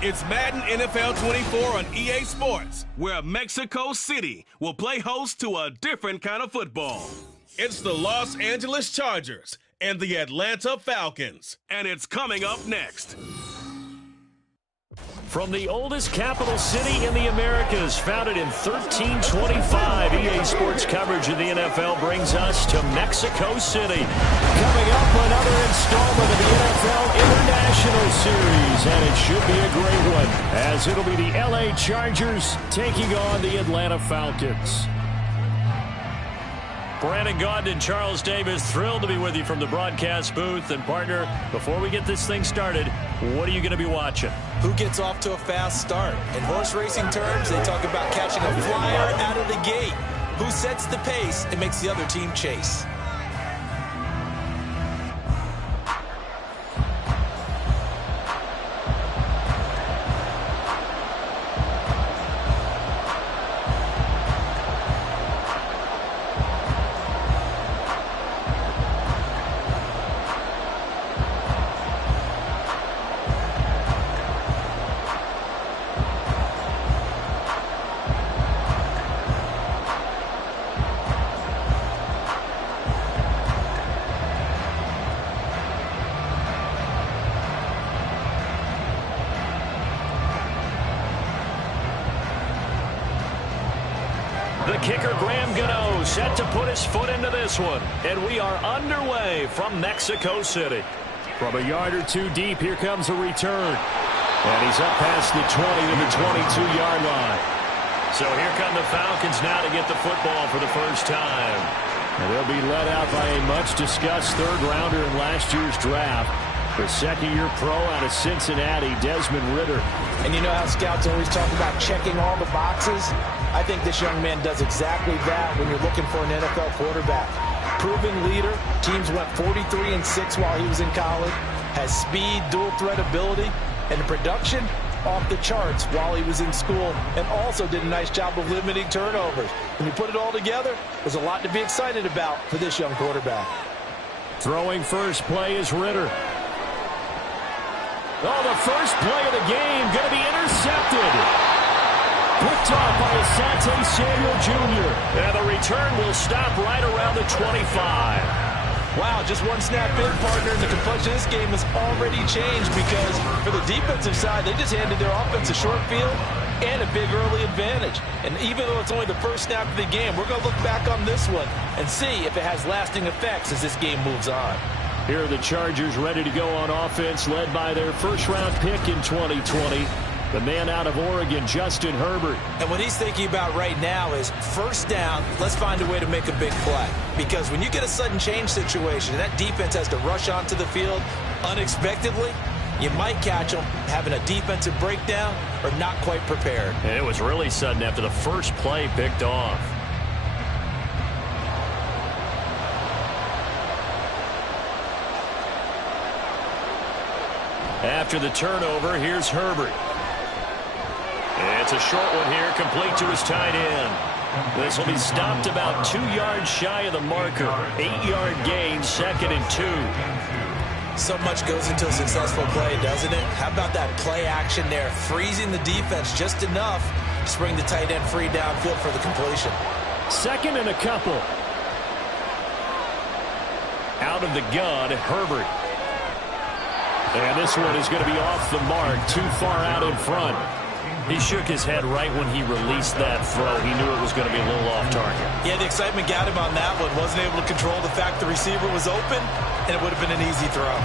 It's Madden NFL 24 on EA Sports, where Mexico City will play host to a different kind of football. It's the Los Angeles Chargers and the Atlanta Falcons, and it's coming up next. From the oldest capital city in the Americas, founded in 1325, EA Sports coverage of the NFL brings us to Mexico City. Coming up, another installment of the NFL International Series, and it should be a great one, as it'll be the LA Chargers taking on the Atlanta Falcons. Brandon Gaudin and Charles Davis, thrilled to be with you from the broadcast booth. And partner, before we get this thing started, what are you going to be watching? Who gets off to a fast start? In horse racing terms, they talk about catching a flyer out of the gate. Who sets the pace and makes the other team chase? The kicker, Graham Gano, set to put his foot into this one. And we are underway from Mexico City. From a yard or two deep, here comes a return. And he's up past the 20 to the 22-yard line. So here come the Falcons now to get the football for the first time. And they'll be led out by a much-discussed third-rounder in last year's draft. The second-year pro out of Cincinnati, Desmond Ridder. And you know how scouts always talk about checking all the boxes? I think this young man does exactly that when you're looking for an NFL quarterback. Proven leader. Teams went 43-6 while he was in college. Has speed, dual threat ability, and the production off the charts while he was in school, and also did a nice job of limiting turnovers. When you put it all together, there's a lot to be excited about for this young quarterback. Throwing first play is Ridder. Oh, the first play of the game going to be intercepted. Picked off by Asante Samuel Jr. And the return will stop right around the 25. Wow, just one snap in, partner, and the complexion of this game has already changed because for the defensive side, they just handed their offense a short field and a big early advantage. And even though it's only the first snap of the game, we're going to look back on this one and see if it has lasting effects as this game moves on. Here are the Chargers ready to go on offense, led by their first-round pick in 2020, the man out of Oregon, Justin Herbert. And what he's thinking about right now is first down, let's find a way to make a big play. Because when you get a sudden change situation and that defense has to rush onto the field unexpectedly, you might catch them having a defensive breakdown or not quite prepared. And it was really sudden after the first play picked off. After the turnover, here's Herbert. It's a short one here, complete to his tight end. This will be stopped about 2 yards shy of the marker. 8-yard gain, 2nd and 2. So much goes into a successful play, doesn't it? How about that play action there, freezing the defense just enough to bring the tight end free downfield for the completion. 2nd and a couple. Out of the gun, Herbert. And this one is going to be off the mark, too far out in front. He shook his head right when he released that throw. He knew it was going to be a little off target. Yeah, the excitement got him on that one. Wasn't able to control the fact the receiver was open, and it would have been an easy throw.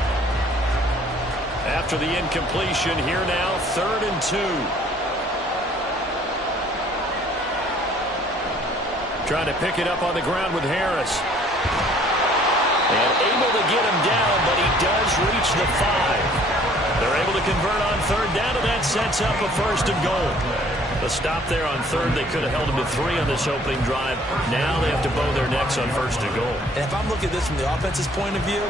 After the incompletion, here now, 3rd and 2. Trying to pick it up on the ground with Harris. And able to get him down, but he does reach the 5. They're able to convert on 3rd down, and that sets up a 1st and goal. The stop there on 3rd, they could have held him to 3 on this opening drive. Now they have to bow their necks on 1st and goal. And if I'm looking at this from the offense's point of view,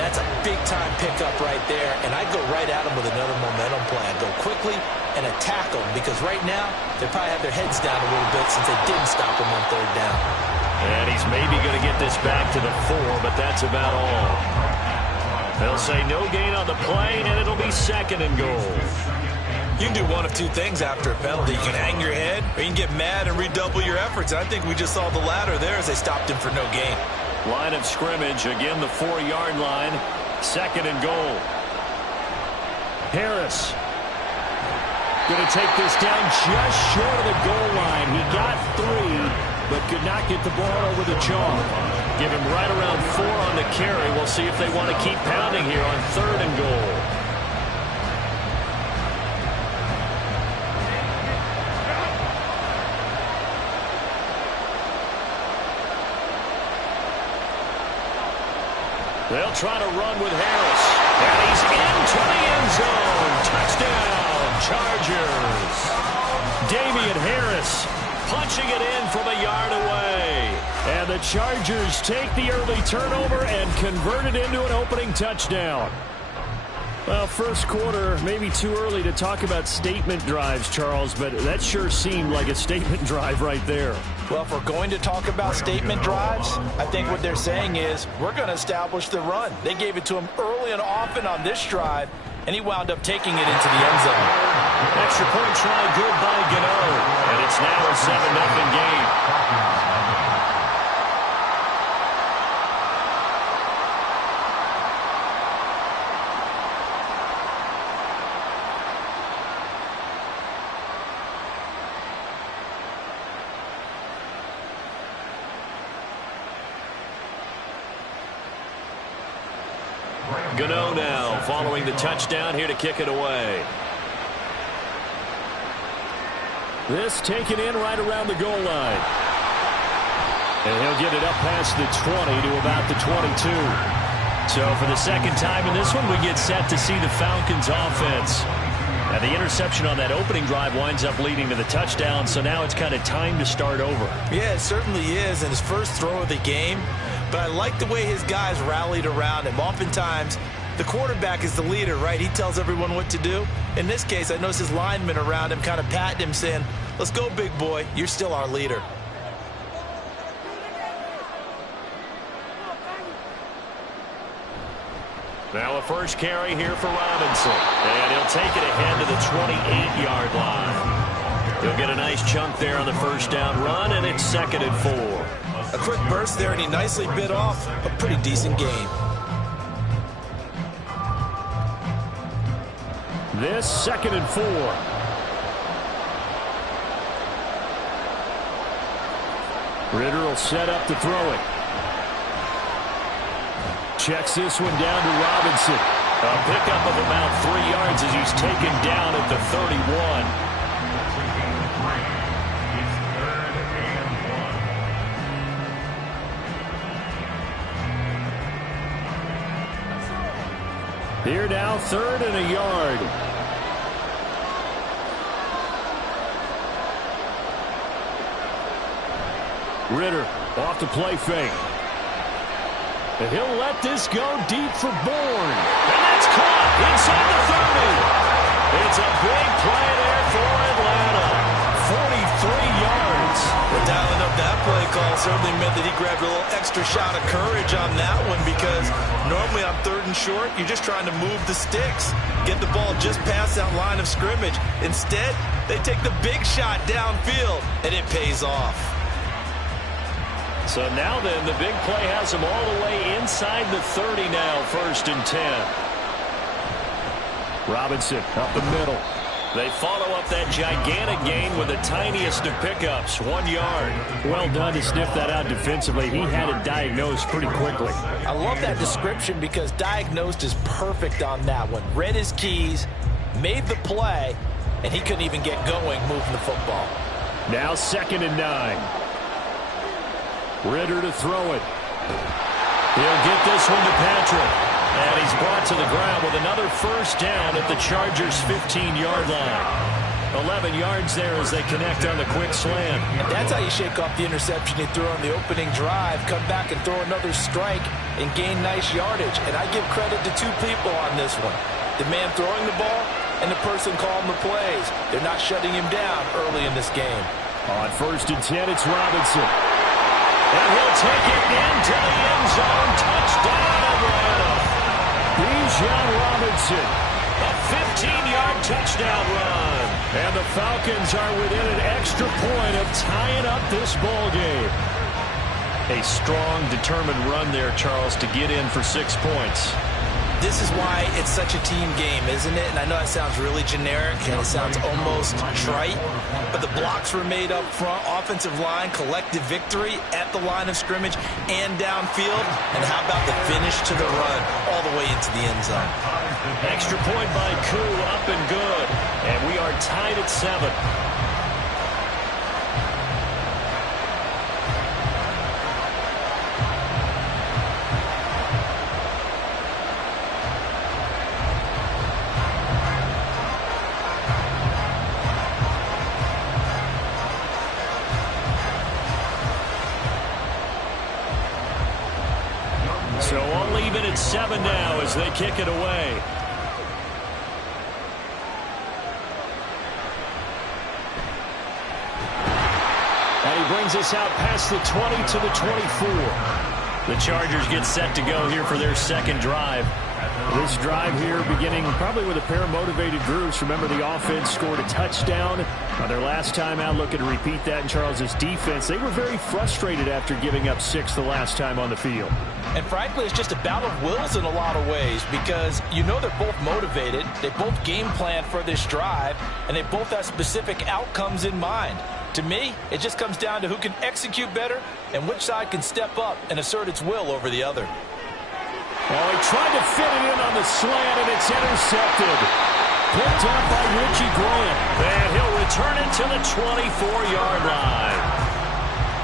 that's a big-time pickup right there, and I'd go right at him with another momentum plan. Go quickly and attack them, because right now they probably have their heads down a little bit since they didn't stop him on 3rd down. And he's maybe going to get this back to the 4, but that's about all. They'll say no gain on the play, and it'll be 2nd and goal. You can do one of two things after a penalty. You can hang your head, or you can get mad and redouble your efforts. I think we just saw the latter there as they stopped him for no gain. Line of scrimmage, again the 4-yard line. 2nd and goal. Harris going to take this down just short of the goal line. He got 3, but could not get the ball over the chalk. Give him right around 4 on the carry. We'll see if they want to keep pounding here on 3rd and goal. They'll try to run with Harris. And he's into the end zone. Touchdown, Chargers. Damian Harris punching it in from a yard away. And the Chargers take the early turnover and convert it into an opening touchdown. Well, first quarter, maybe too early to talk about statement drives, Charles, but that sure seemed like a statement drive right there. Well, if we're going to talk about statement drives, I think what they're saying is we're going to establish the run. They gave it to him early and often on this drive, and he wound up taking it into the end zone. Extra point try good by Gano, and it's now a 7-0 game. Gano now following the touchdown here to kick it away. This taken in right around the goal line. And he'll get it up past the 20 to about the 22. So for the second time in this one, we get set to see the Falcons offense. And the interception on that opening drive winds up leading to the touchdown, so now it's kind of time to start over. Yeah, it certainly is, and his first throw of the game. But I like the way his guys rallied around him. Oftentimes, the quarterback is the leader, right? He tells everyone what to do. In this case, I noticed his linemen around him kind of patting him, saying, "Let's go, big boy. You're still our leader." Now a first carry here for Robinson. And he'll take it ahead to the 28-yard line. He'll get a nice chunk there on the first down run, and it's 2nd and 4. A quick burst there, and he nicely bit off a pretty decent gain. This 2nd and 4. Ritter will set up to throw it. Checks this one down to Robinson. A pickup of about 3 yards as he's taken down at the 31. Here now, 3rd and a yard. Ritter off the play fake. And he'll let this go deep for Bourne. And that's caught inside the 30. It's a big play there for Atlanta. 43 yards. Well, dialing up that play call certainly meant that he grabbed a little extra shot of courage on that one, because normally on 3rd and short, you're just trying to move the sticks, get the ball just past that line of scrimmage. Instead, they take the big shot downfield, and it pays off. So now then, the big play has him all the way inside the 30 now, 1st and 10. Robinson up the middle. They follow up that gigantic gain with the tiniest of pickups, 1 yard. Well done to sniff that out defensively. He had it diagnosed pretty quickly. I love that description, because diagnosed is perfect on that one. Read his keys, made the play, and he couldn't even get going moving the football. Now 2nd and 9. Ritter to throw it. He'll get this one to Patrick. And he's brought to the ground with another first down at the Chargers' 15-yard line. 11 yards there as they connect on the quick slant. And that's how you shake off the interception you threw on the opening drive, come back and throw another strike and gain nice yardage. And I give credit to two people on this one. The man throwing the ball and the person calling the plays. They're not shutting him down early in this game. On 1st and 10, it's Robinson. And he'll take it into the end zone. Touchdown, Atlanta. Bijan Robinson, a 15-yard touchdown run. And the Falcons are within an extra point of tying up this ball game. A strong, determined run there, Charles, to get in for 6 points. This is why it's such a team game, isn't it? And I know that sounds really generic and it sounds almost trite, but the blocks were made up front, offensive line, collective victory at the line of scrimmage and downfield. And how about the finish to the run all the way into the end zone? Extra point by Koo, up and good. And we are tied at 7. So only even at 7 now as they kick it away. And he brings us out past the 20 to the 24. The Chargers get set to go here for their second drive. This drive here beginning probably with a pair of motivated groups. Remember, the offense scored a touchdown their last time out. Looking to repeat that in Charles' defense. They were very frustrated after giving up 6 the last time on the field. And frankly, it's just a battle of wills in a lot of ways because you know they're both motivated. They both game plan for this drive, and they both have specific outcomes in mind. To me, it just comes down to who can execute better and which side can step up and assert its will over the other. Oh, he tried to fit it in on the slant, and it's intercepted. Picked up by Richie Grant. And he'll return it to the 24-yard line.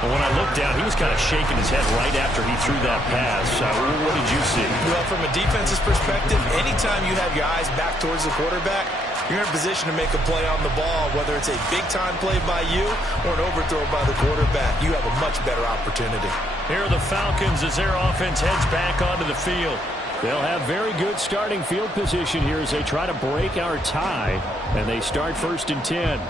Well, when I looked down, he was kind of shaking his head right after he threw that pass. What did you see? Well, from a defense's perspective, anytime you have your eyes back towards the quarterback, you're in a position to make a play on the ball, whether it's a big-time play by you or an overthrow by the quarterback. You have a much better opportunity. Here are the Falcons as their offense heads back onto the field. They'll have very good starting field position here as they try to break our tie, and they start 1st and 10.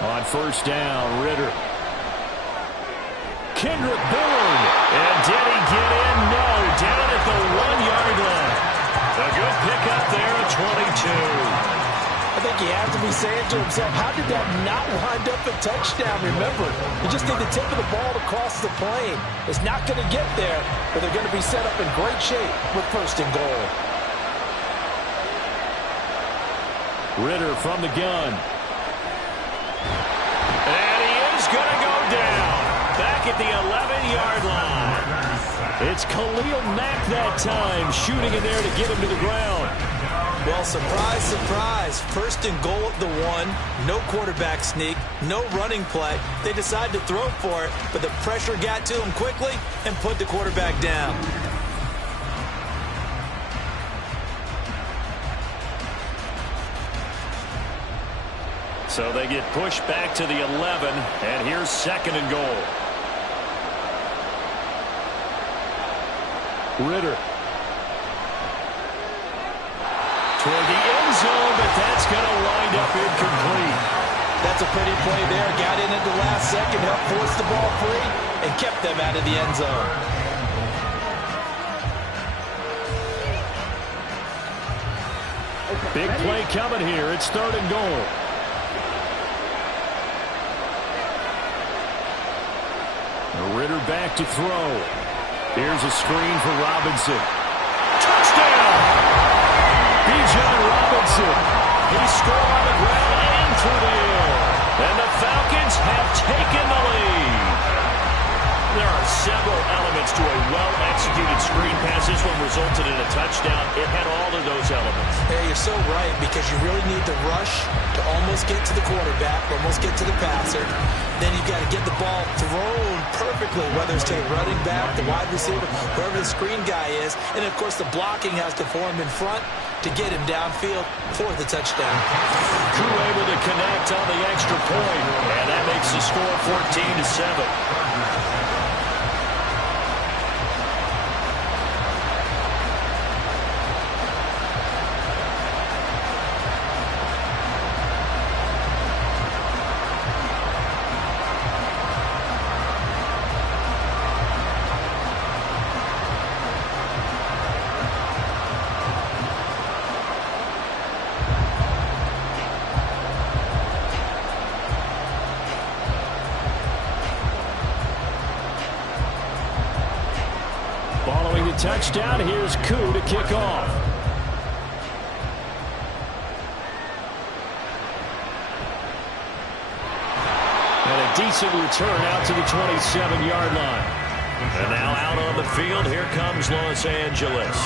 On 1st down, Ritter. Kendrick Bourne. And did he get in? No. Down at the 1-yard line. A good pickup there at 22. I think he has to be saying to himself, how did that not wind up a touchdown? Remember, you just need the tip of the ball to cross the plane. It's not going to get there, but they're going to be set up in great shape with 1st and goal. Ritter from the gun. And he is going to go down. Back at the 11-yard line. It's Khalil Mack that time, shooting in there to get him to the ground. Well, surprise, surprise. 1st and goal at the 1. No quarterback sneak. No running play. They decide to throw for it, but the pressure got to him quickly and put the quarterback down. So they get pushed back to the 11, and here's 2nd and goal. Ritter. Toward the end zone, but that's going to wind up incomplete. That's a pretty play there. Got in at the last second, helped force the ball free, and kept them out of the end zone. Big play coming here. It's 3rd and goal. Ritter back to throw. Here's a screen for Robinson. Touchdown! Bijan Robinson. He scored on the ground and through the air. And the Falcons have taken the lead. There are several elements to a well-executed screen pass. This one resulted in a touchdown. It had all of those elements. Hey, you're so right, because you really need to rush to almost get to the quarterback, almost get to the passer. Then you've got to get the ball thrown perfectly, whether it's to the running back, the wide receiver, whoever the screen guy is. And, of course, the blocking has to form in front to get him downfield for the touchdown. Koo able to connect on the extra point, and that makes the score 14-7. touchdown. Here's Koo to kick off. And a decent return out to the 27-yard line. And now out on the field, here comes Los Angeles.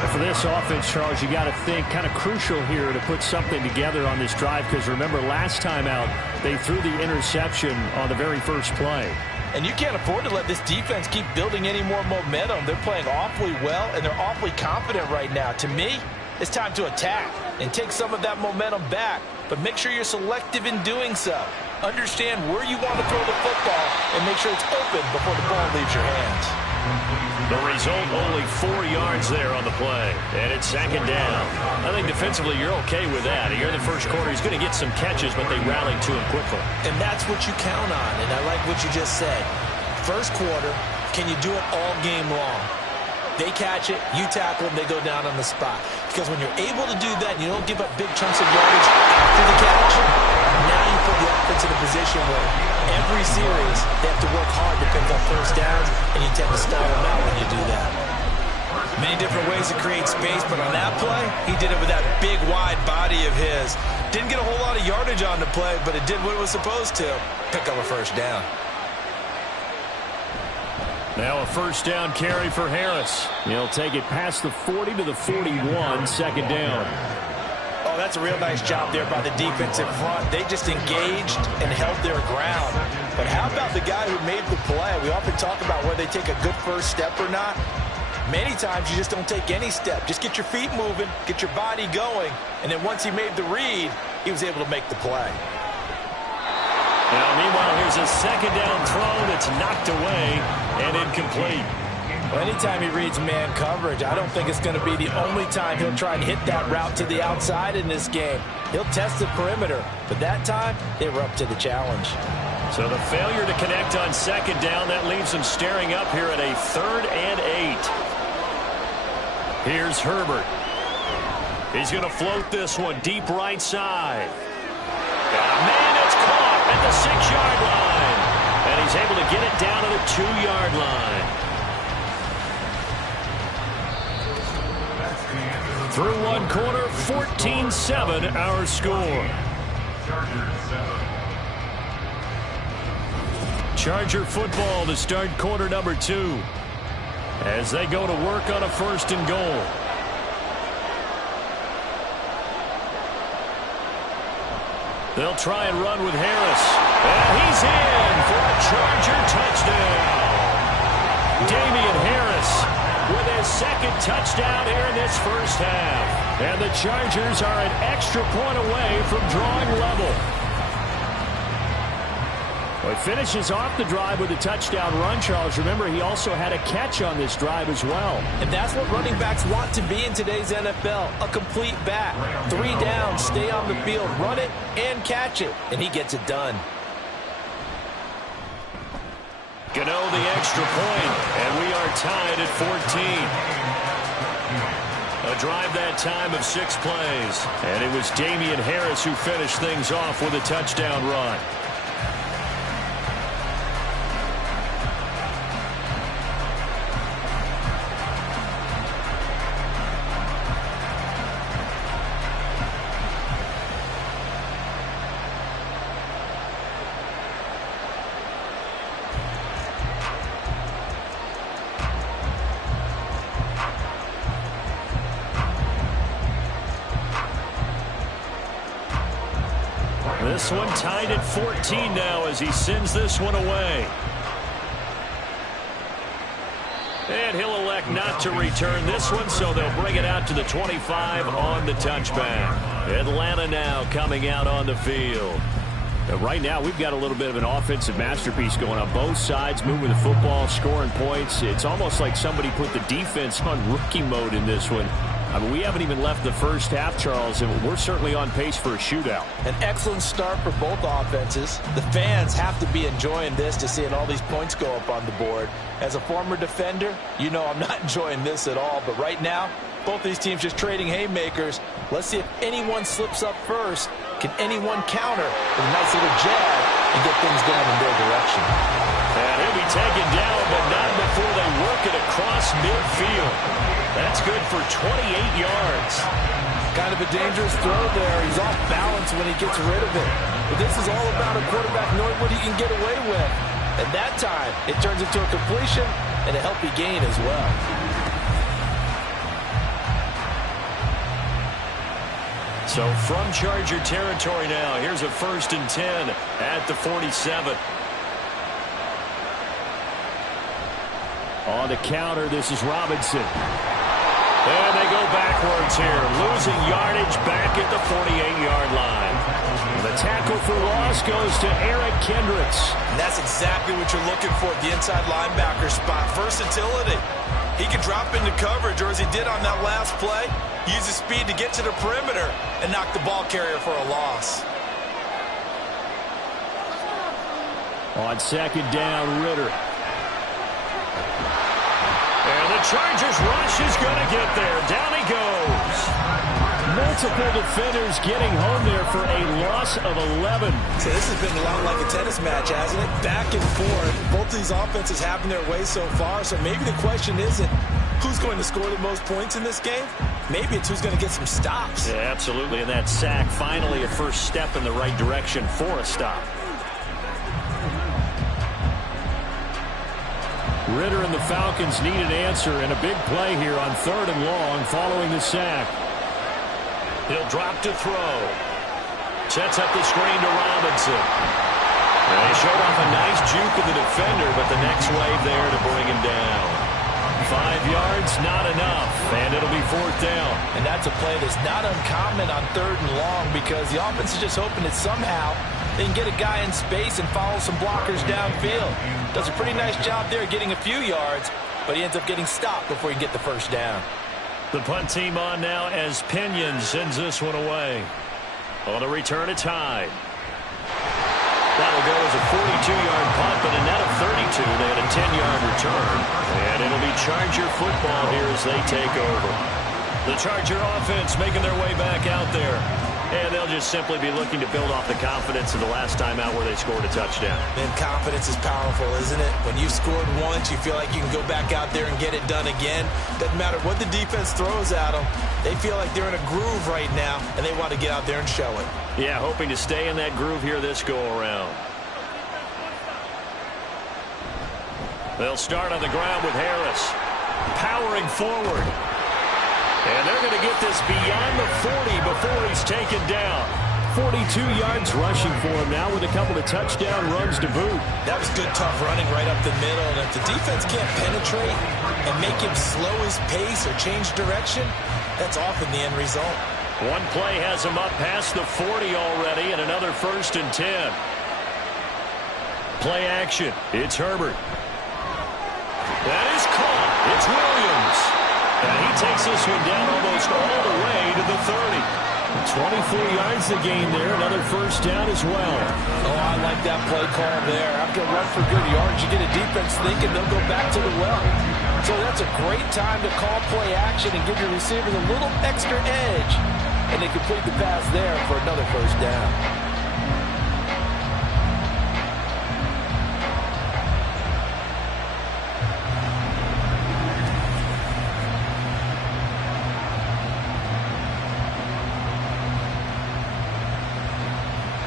And for this offense, Charles, you got to think kind of crucial here to put something together on this drive, because remember last time out, they threw the interception on the very first play. And you can't afford to let this defense keep building any more momentum. They're playing awfully well, and they're awfully confident right now. To me, it's time to attack and take some of that momentum back, but make sure you're selective in doing so. Understand where you want to throw the football and make sure it's open before the ball leaves your hands. The result, only 4 yards there on the play, and it's second down. I think defensively you're okay with that. Here in the first quarter, he's going to get some catches, but they rallied to him quickly. And that's what you count on, and I like what you just said. First quarter, can you do it all game long? They catch it, you tackle them, they go down on the spot. Because when you're able to do that and you don't give up big chunks of yardage after the catch, now you put the offense in a position where every series they have to work hard to pick up first downs, and you tend to stall them out when you do that. Many different ways to create space, but on that play, he did it with that big, wide body of his. Didn't get a whole lot of yardage on the play, but it did what it was supposed to. Pick up a first down. Now a first down carry for Harris. He'll take it past the 40 to the 41, second down. Oh, that's a real nice job there by the defense in front. They just engaged and held their ground. But how about the guy who made the play? We often talk about whether they take a good first step or not. Many times you just don't take any step. Just get your feet moving, get your body going, and then once he made the read, he was able to make the play. Now, meanwhile, here's a second down throw that's knocked away and incomplete. Well, anytime he reads man coverage, I don't think it's going to be the only time he'll try and hit that route to the outside in this game. He'll test the perimeter, but that time they were up to the challenge. So the failure to connect on second down, that leaves them staring up here at a 3rd and 8. Here's Herbert. He's going to float this one deep right side. And man, it's caught at the 6-yard line. And he's able to get it down to the 2-yard line. Through one quarter, 14-7 our score. Charger football to start quarter number 2. As they go to work on a 1st and goal. They'll try and run with Harris. And he's in for a Charger touchdown. Damian Harris with his 2nd touchdown here in this first half. And the Chargers are an extra point away from drawing level. Well, he finishes off the drive with a touchdown run, Charles. Remember, he also had a catch on this drive as well. And that's what running backs want to be in today's NFL, a complete back. 3 downs, stay on the field, run it, and catch it. And he gets it done. Gano the extra point, and we are tied at 14. A drive that time of 6 plays. And it was Damian Harris who finished things off with a touchdown run. This one tied at 14 now as he sends this one away. And he'll elect not to return this one, so they'll bring it out to the 25 on the touchback. Atlanta now coming out on the field. Right now, we've got a little bit of an offensive masterpiece going on both sides, moving the football, scoring points. It's almost like somebody put the defense on rookie mode in this one. I mean, we haven't even left the first half, Charles, and we're certainly on pace for a shootout. An excellent start for both offenses. The fans have to be enjoying this to seeing all these points go up on the board. As a former defender, you know I'm not enjoying this at all, but right now, both these teams just trading haymakers. Let's see if anyone slips up first. Can anyone counter with a nice little jab and get things going in their direction? And he'll be taken down, but not before they work it across across midfield. That's good for 28 yards. Kind of a dangerous throw there. He's off balance when he gets rid of it. But this is all about a quarterback knowing what he can get away with. And that time, it turns into a completion and a healthy gain as well. So from Charger territory now, here's a 1st and 10 at the 47. On the counter, this is Robinson. And they go backwards here, losing yardage back at the 48-yard line. The tackle for loss goes to Eric Kendricks. And that's exactly what you're looking for at the inside linebacker spot. Versatility. He can drop into coverage, or as he did on that last play, use his speed to get to the perimeter and knock the ball carrier for a loss. On 2nd down, Ritter. And the Chargers rush is going to get there. Down he goes. Multiple defenders getting home there for a loss of 11. So this has been a lot like a tennis match, hasn't it? Back and forth. Both of these offenses having their way so far. So maybe the question isn't who's going to score the most points in this game. Maybe it's who's going to get some stops. Yeah, absolutely. And that sack, finally a first step in the right direction for a stop. Ritter and the Falcons need an answer, and a big play here on 3rd and long following the sack. He'll drop to throw. Sets up the screen to Robinson. And he showed off a nice juke of the defender, but the next wave there to bring him down. 5 yards, not enough, and it'll be 4th down. And that's a play that's not uncommon on 3rd and long because the offense is just hoping that somehow they can get a guy in space and follow some blockers downfield. Does a pretty nice job there getting a few yards, but he ends up getting stopped before he can get the first down. The punt team on now as Pinion sends this one away. On the return, it's Hyde. That'll go as a 42-yard punt, but a net of 32. They had a 10-yard return. And it'll be Charger football here as they take over. The Charger offense making their way back out there. And they'll just simply be looking to build off the confidence of the last time out where they scored a touchdown. And confidence is powerful, isn't it? When you've scored once, you feel like you can go back out there and get it done again. Doesn't matter what the defense throws at them. They feel like they're in a groove right now, and they want to get out there and show it. Yeah, hoping to stay in that groove here this go-around. They'll start on the ground with Harris. Powering forward. And they're going to get this beyond the 40 before he's taken down. 42 yards rushing for him now with a couple of touchdown runs to boot. That was good, tough running right up the middle. And if the defense can't penetrate and make him slow his pace or change direction, that's often the end result. One play has him up past the 40 already, and another 1st and 10. Play action. It's Herbert. That is caught. It's Williams. And he takes this one down almost all the way to the 30. 24 yards to gain there. Another first down as well. Oh, I like that play call there. After a run for good yards, you get a defense thinking they'll go back to the well. So that's a great time to call play action and give your receivers a little extra edge. And they complete the pass there for another first down.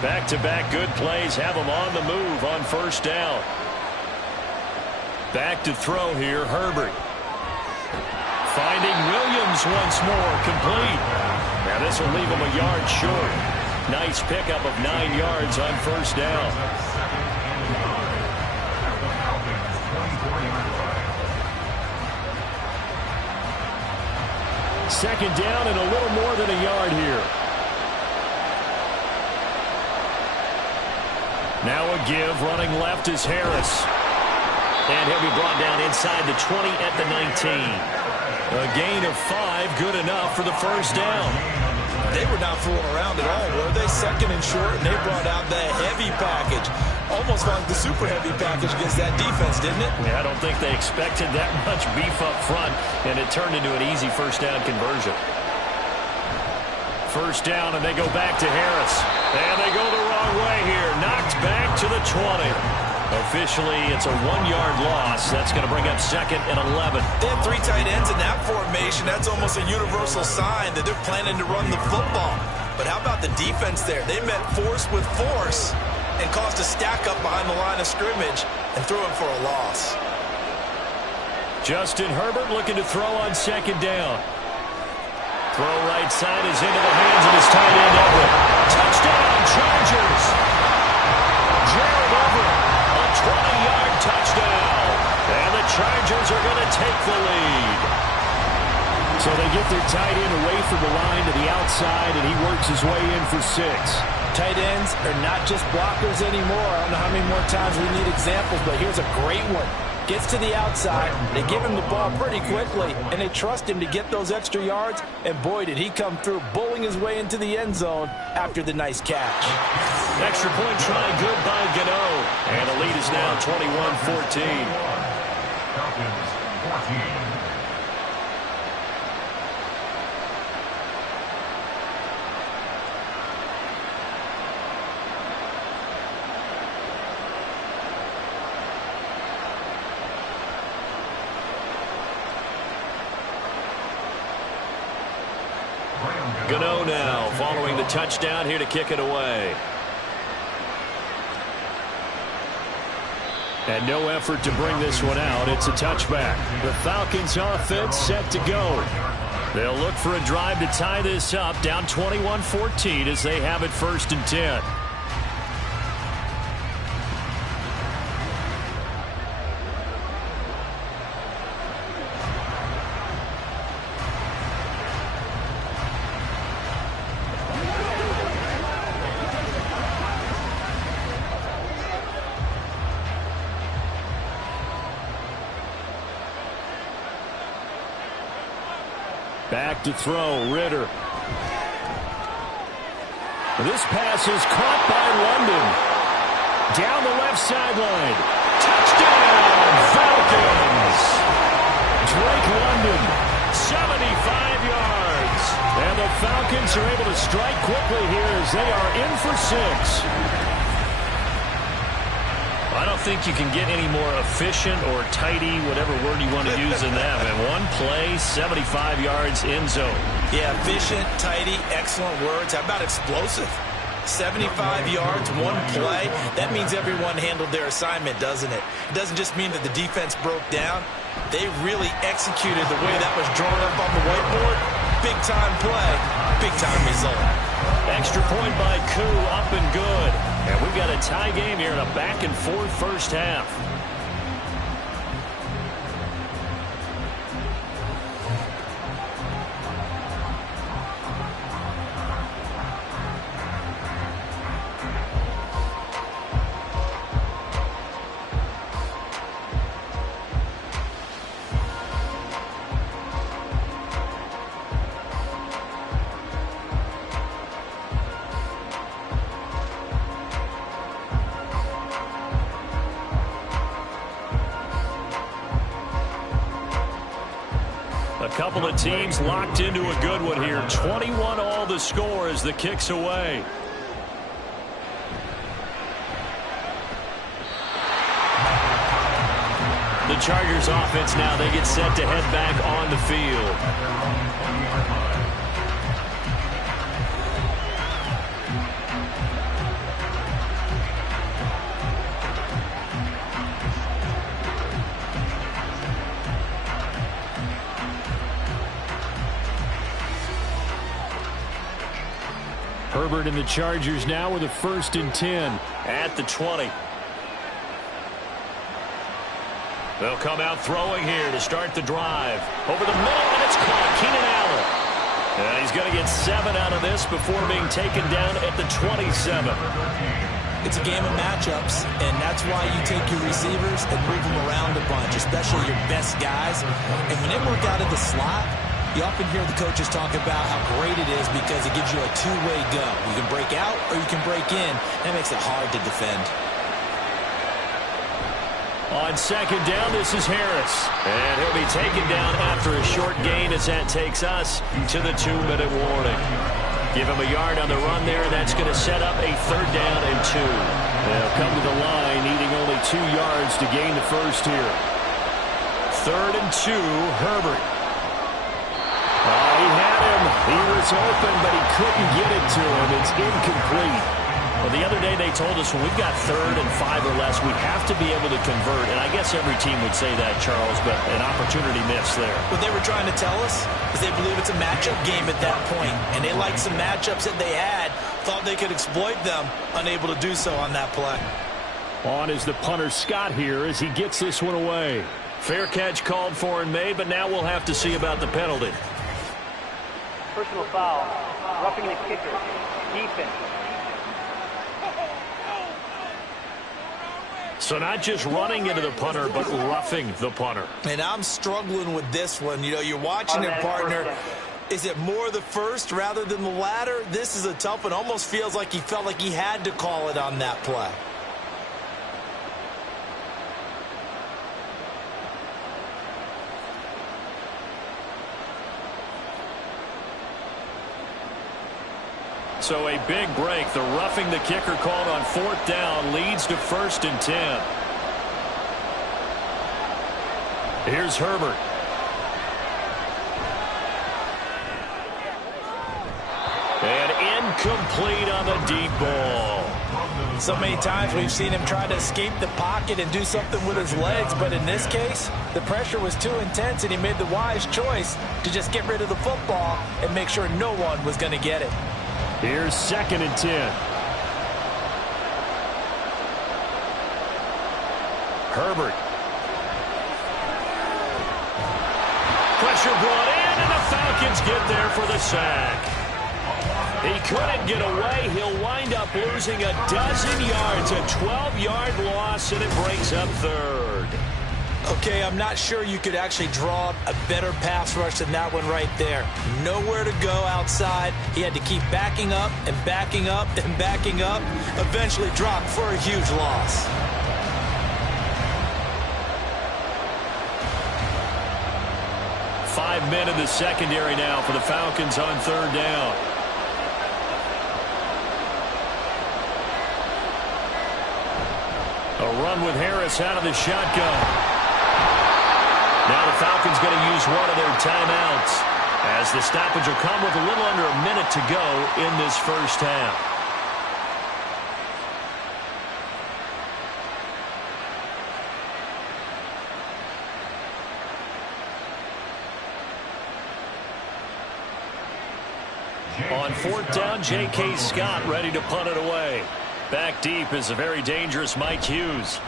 Back-to-back good plays have them on the move on first down. Back to throw here, Herbert. Finding Williams once more, complete. Now this will leave him a yard short. Nice pickup of 9 yards on first down. Second down and a little more than a yard here. Now a give, running left is Harris. And he'll be brought down inside the 20 at the 19. A gain of 5, good enough for the first down. They were not fooling around at all, were they? Second and short, and they brought out the heavy package. Almost like the super heavy package against that defense, didn't it? Yeah, I don't think they expected that much beef up front, and it turned into an easy first down conversion. First down, and they go back to Harris. And they go the wrong way here. Knocked back to the 20. Officially, it's a 1-yard loss. That's going to bring up 2nd and 11. They have 3 tight ends in that formation. That's almost a universal sign that they're planning to run the football. But how about the defense there? They met force with force and caused a stack up behind the line of scrimmage and threw him for a loss. Justin Herbert looking to throw on 2nd down. Throw right side is into the hands of his tight end Everett. Touchdown, Chargers. Gerald Everett, a 20-yard touchdown. And the Chargers are going to take the lead. So they get their tight end away from the line to the outside, and he works his way in for 6. Tight ends are not just blockers anymore. I don't know how many more times we need examples, but here's a great one. Gets to the outside, they give him the ball pretty quickly, and they trust him to get those extra yards, and boy, did he come through, bowling his way into the end zone after the nice catch. Extra point try good by Gano, and the lead is now 21-14. Falcons 14. Gano now following the touchdown here to kick it away. And no effort to bring this one out. It's a touchback. The Falcons offense set to go. They'll look for a drive to tie this up, down 21-14 as they have it 1st and 10. Back to throw, Ritter. This pass is caught by London. Down the left sideline. Touchdown, Falcons! Drake London, 75 yards. And the Falcons are able to strike quickly here as they are in for 6. I don't think you can get any more efficient or tidy, whatever word you want to use in that. And one play, 75 yards, end zone. Yeah, efficient, tidy, excellent words. How about explosive? 75 yards, one play. That means everyone handled their assignment, doesn't it? It doesn't just mean that the defense broke down. They really executed the way that was drawn up on the whiteboard. Big-time play, big-time result. Extra point by Koo, up and good. And we've got a tie game here in a back-and-forth first half. Couple of teams locked into a good one here. 21 all the score as the kick's away. The Chargers offense now, they get set to head back on the field. Herbert and the Chargers now with a 1st and 10 at the 20. They'll come out throwing here to start the drive. Over the middle, and it's caught. Keenan Allen. And he's going to get 7 out of this before being taken down at the 27. It's a game of matchups, and that's why you take your receivers and move them around a bunch, especially your best guys. And when they work out of the slot, you often hear the coaches talk about how great it is because it gives you a two-way go. You can break out or you can break in. That makes it hard to defend. On 2nd down, this is Harris. And he'll be taken down after a short gain as that takes us to the 2-minute warning. Give him a yard on the run there. That's going to set up a 3rd down and 2. They'll come to the line needing only 2 yards to gain the first here. 3rd and 2, Herbert. He had him. He was open, but he couldn't get it to him. It's incomplete. Well, the other day they told us when we've got 3rd and 5 or less, we have to be able to convert. And I guess every team would say that, Charles, but an opportunity missed there. What they were trying to tell us is they believe it's a matchup game at that point, and they liked some matchups that they had, thought they could exploit them, unable to do so on that play. On is the punter Scott here as he gets this one away. Fair catch called for and made, but now we'll have to see about the penalty. Personal foul, roughing the kicker, defense. So not just running into the punter, but roughing the punter. And I'm struggling with this one. You know, you're watching your partner. Is it more the first rather than the latter? This is a tough one. Almost feels like he felt like he had to call it on that play. So a big break. The roughing the kicker called on 4th down leads to 1st and 10. Here's Herbert. And incomplete on the deep ball. So many times we've seen him try to escape the pocket and do something with his legs, but in this case, the pressure was too intense and he made the wise choice to just get rid of the football and make sure no one was going to get it. Here's 2nd and 10. Herbert. Pressure brought in, and the Falcons get there for the sack. He couldn't get away. He'll wind up losing a dozen yards, a 12-yard loss, and it breaks up 3rd. Okay, I'm not sure you could actually draw a better pass rush than that one right there. Nowhere to go outside. He had to keep backing up and backing up and backing up. Eventually dropped for a huge loss. Five men in the secondary now for the Falcons on 3rd down. A run with Harris out of the shotgun. Now the Falcons going to use one of their timeouts as the stoppage will come with a little under a minute to go in this first half. On 4th down, J.K. Scott ready to punt it away. Back deep is a very dangerous Mike Hughes.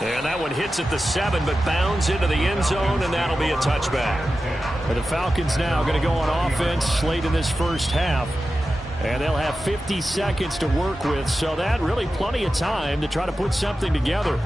And that one hits at the 7, but bounds into the end zone, and that'll be a touchback. And the Falcons now going to go on offense late in this first half. And they'll have 50 seconds to work with, so that really plenty of time to try to put something together.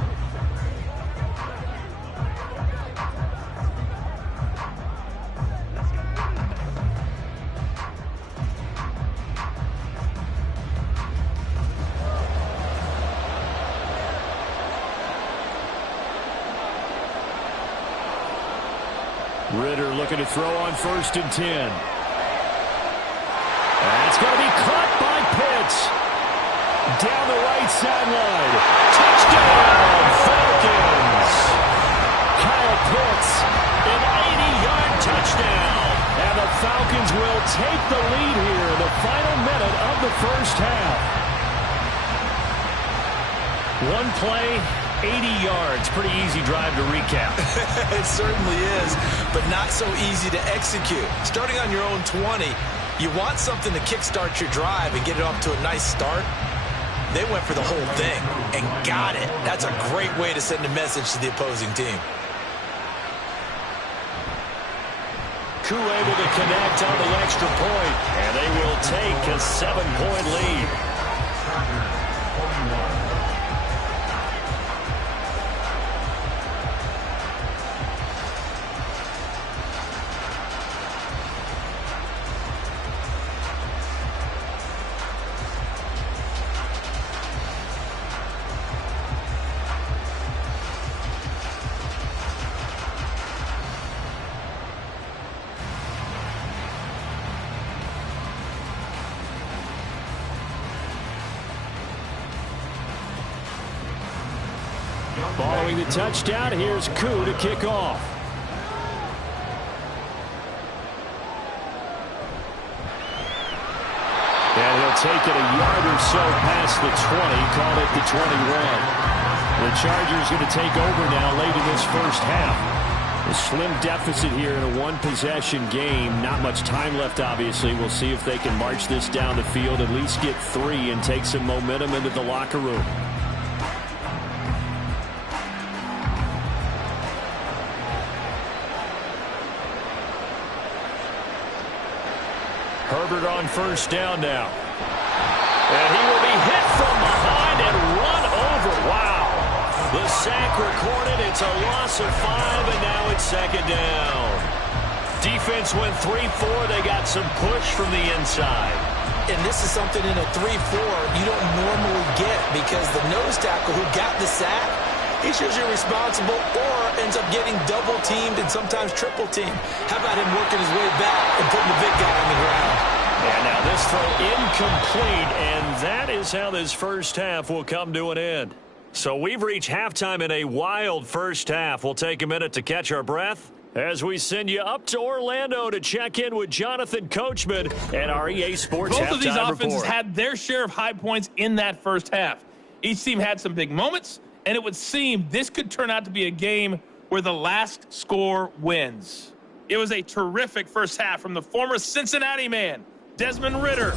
Ritter looking to throw on 1st and 10. That's going to be caught by Pitts. Down the right sideline. Touchdown, Falcons. Kyle Pitts, an 80-yard touchdown. And the Falcons will take the lead here in the final minute of the first half. One play, 80 yards. Pretty easy drive to recap. It certainly is, but not so easy to execute. Starting on your own 20, you want something to kickstart your drive and get it off to a nice start. They went for the whole thing and got it. That's a great way to send a message to the opposing team. Koo able to connect on the extra point, and they will take a 7-point lead. Following the touchdown, here's Koo to kick off. And he'll take it a yard or so past the 20, call it the 21. The Chargers going to take over now late in this first half. A slim deficit here in a one-possession game. Not much time left, obviously. We'll see if they can march this down the field, at least get 3, and take some momentum into the locker room. Herbert on first down now. And he will be hit from behind and run over. Wow. The sack recorded. It's a loss of 5, and now it's second down. Defense went 3-4. They got some push from the inside. And this is something in a 3-4 you don't normally get, because the nose tackle who got the sack, he's usually responsible or ends up getting double-teamed and sometimes triple-teamed. How about him working his way back and putting the big guy on the ground? And now this throw incomplete, and that is how this first half will come to an end. So we've reached halftime in a wild first half. We'll take a minute to catch our breath as we send you up to Orlando to check in with Jonathan Coachman and our EA Sports Both of these halftime offenses report. had their share of high points in that first half. Each team had some big moments, and it would seem this could turn out to be a game where the last score wins. It was a terrific first half from the former Cincinnati man, Desmond Ridder.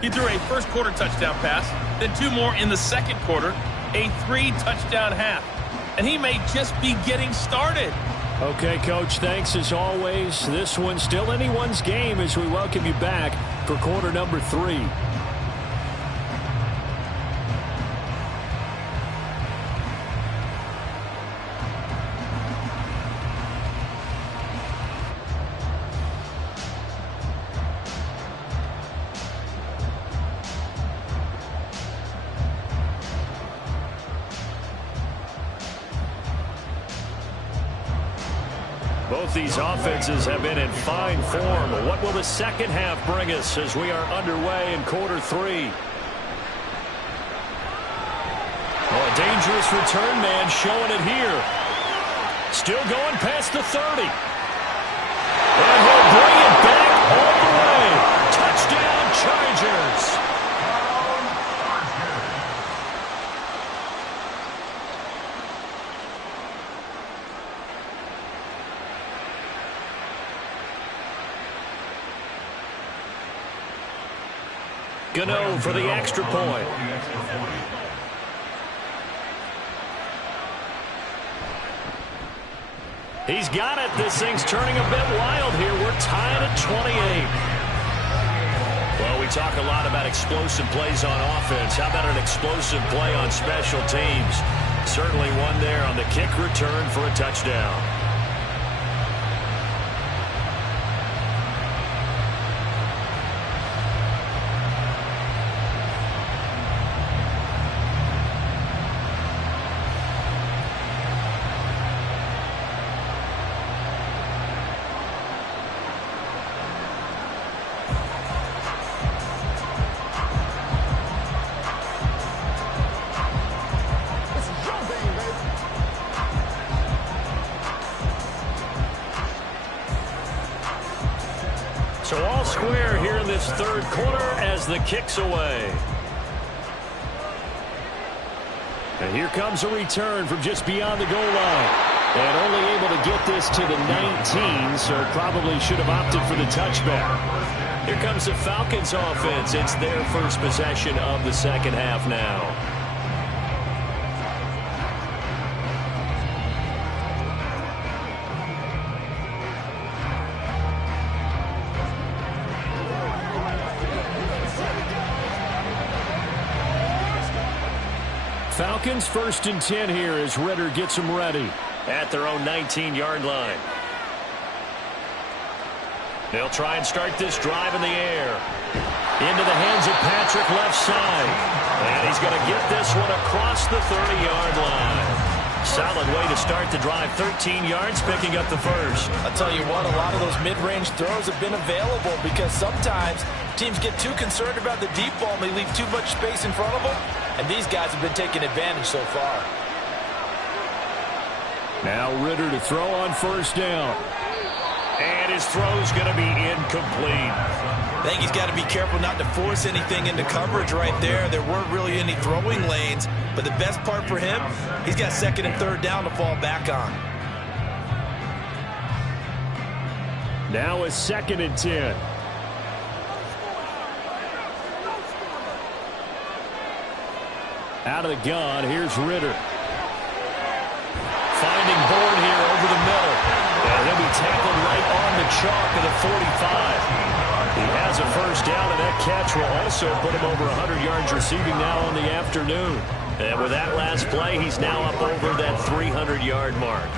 He threw a first-quarter touchdown pass, then 2 more in the second quarter, a 3-touchdown half. And he may just be getting started. Okay, Coach, thanks as always. This one's still anyone's game as we welcome you back for quarter number 3. Both these offenses have been in fine form. What will the second half bring us as we are underway in quarter 3? Oh, a dangerous return man showing it here. Still going past the 30. And he'll bring it back all the way. Touchdown, Chargers. Gano for the extra point. He's got it. This thing's turning a bit wild here. We're tied at 28. Well, we talk a lot about explosive plays on offense. How about an explosive play on special teams? Certainly one there on the kick return for a touchdown. So all square here in this third quarter as the kick's away. And here comes a return from just beyond the goal line. And only able to get this to the 19, so probably should have opted for the touchback. Here comes the Falcons offense. It's their first possession of the second half now. Falcons 1st and 10 here as Ridder gets them ready at their own 19-yard line. They'll try and start this drive in the air. Into the hands of Patrick left side. And he's going to get this one across the 30-yard line. Solid way to start the drive. 13 yards, picking up the first. I'll tell you what, a lot of those mid-range throws have been available because sometimes teams get too concerned about the deep ball and they leave too much space in front of them. And these guys have been taking advantage so far. Now Ritter to throw on first down. And his throw's going to be incomplete. I think he's got to be careful not to force anything into coverage right there. There weren't really any throwing lanes, but the best part for him, he's got second and third down to fall back on. Now a 2nd and 10. Out of the gun, here's Ritter. Finding Bourne here over the middle. And he'll be tackled right on the chalk of the 45. He has a first down, and that catch will also put him over 100 yards receiving now on the afternoon. And with that last play, he's now up over that 300-yard mark.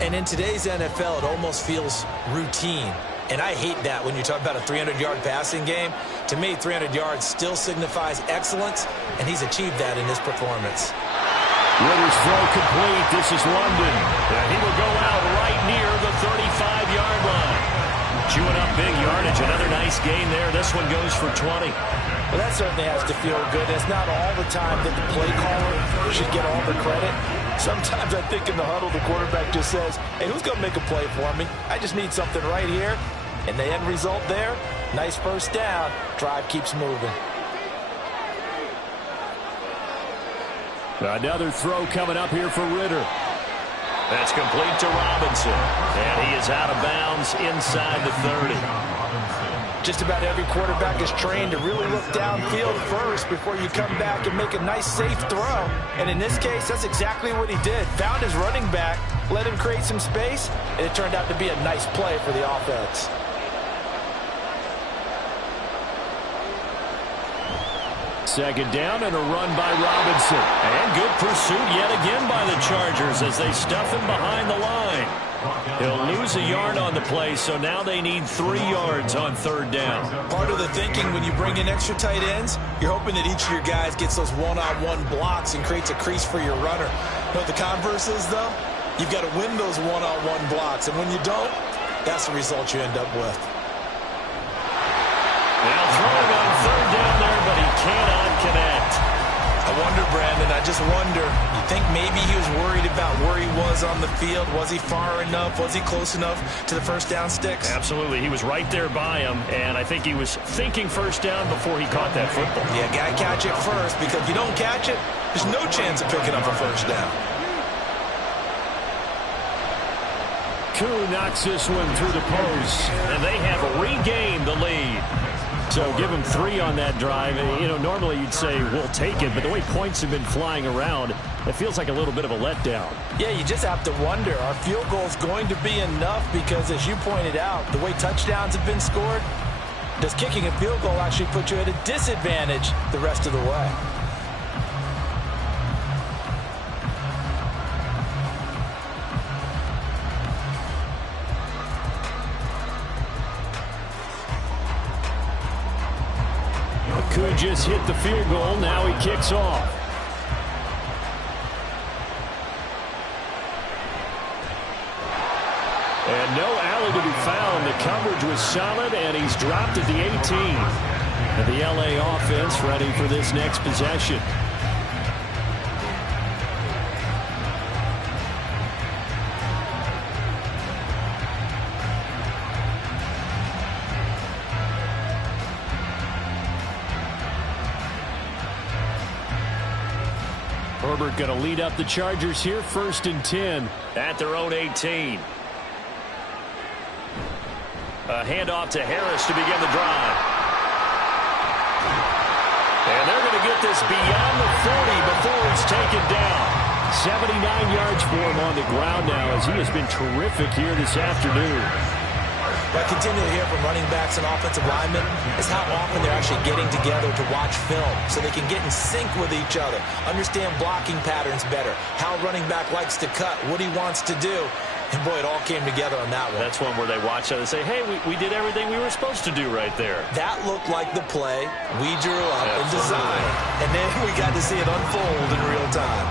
And in today's NFL, it almost feels routine. And I hate that when you talk about a 300-yard passing game. To me, 300 yards still signifies excellence, and he's achieved that in this performance. Ritter's throw complete. This is London. And he will go out right near the 35-yard line. Chewing up big yardage. Another nice gain there. This one goes for 20. Well, that certainly has to feel good. It's not all the time that the play caller should get all the credit. Sometimes I think in the huddle, the quarterback just says, hey, who's going to make a play for me? I just need something right here. And the end result there, nice first down. Drive keeps moving. Another throw coming up here for Ritter. That's complete to Robinson. And he is out of bounds inside the 30. Just about every quarterback is trained to really look downfield first before you come back and make a nice, safe throw. And in this case, that's exactly what he did. Found his running back, let him create some space, and it turned out to be a nice play for the offense. Second down and a run by Robinson. And good pursuit yet again by the Chargers as they stuff him behind the line. He'll lose a yard on the play, so now they need 3 yards on third down. Part of the thinking when you bring in extra tight ends, you're hoping that each of your guys gets those one-on-one blocks and creates a crease for your runner. You know what the converse is, though? You've got to win those one-on-one blocks, and when you don't, that's the result you end up with. Now throwing on third down there, but he cannot connect. I wonder, Brandon, I just wonder, you think maybe he was worried about where he was on the field? Was he far enough? Was he close enough to the first down sticks? Absolutely. He was right there by him, and I think he was thinking first down before he caught that football. Yeah, got to catch it first, because if you don't catch it, there's no chance of picking up a first down. Koo knocks this one through the post, and they have regained the lead. So give him 3 on that drive. You know, normally you'd say we'll take it, but the way points have been flying around, it feels like a little bit of a letdown. Yeah, you just have to wonder, are field goals going to be enough? Because as you pointed out, the way touchdowns have been scored, does kicking a field goal actually put you at a disadvantage the rest of the way? Could just hit the field goal. Now he kicks off. And no alley to be found. The coverage was solid, and he's dropped at the 18. And the LA offense ready for this next possession. Herbert going to lead up the Chargers here, 1st and 10 at their own 18. A handoff to Harris to begin the drive. And they're going to get this beyond the 40 before he's taken down. 79 yards for him on the ground now as he has been terrific here this afternoon. What I continually hear from running backs and offensive linemen is how often they're actually getting together to watch film so they can get in sync with each other, understand blocking patterns better, how a running back likes to cut, what he wants to do. And, boy, it all came together on that one. That's one where they watch it and say, hey, we did everything we were supposed to do right there. That looked like the play we drew up and designed. And then we got to see it unfold in real time.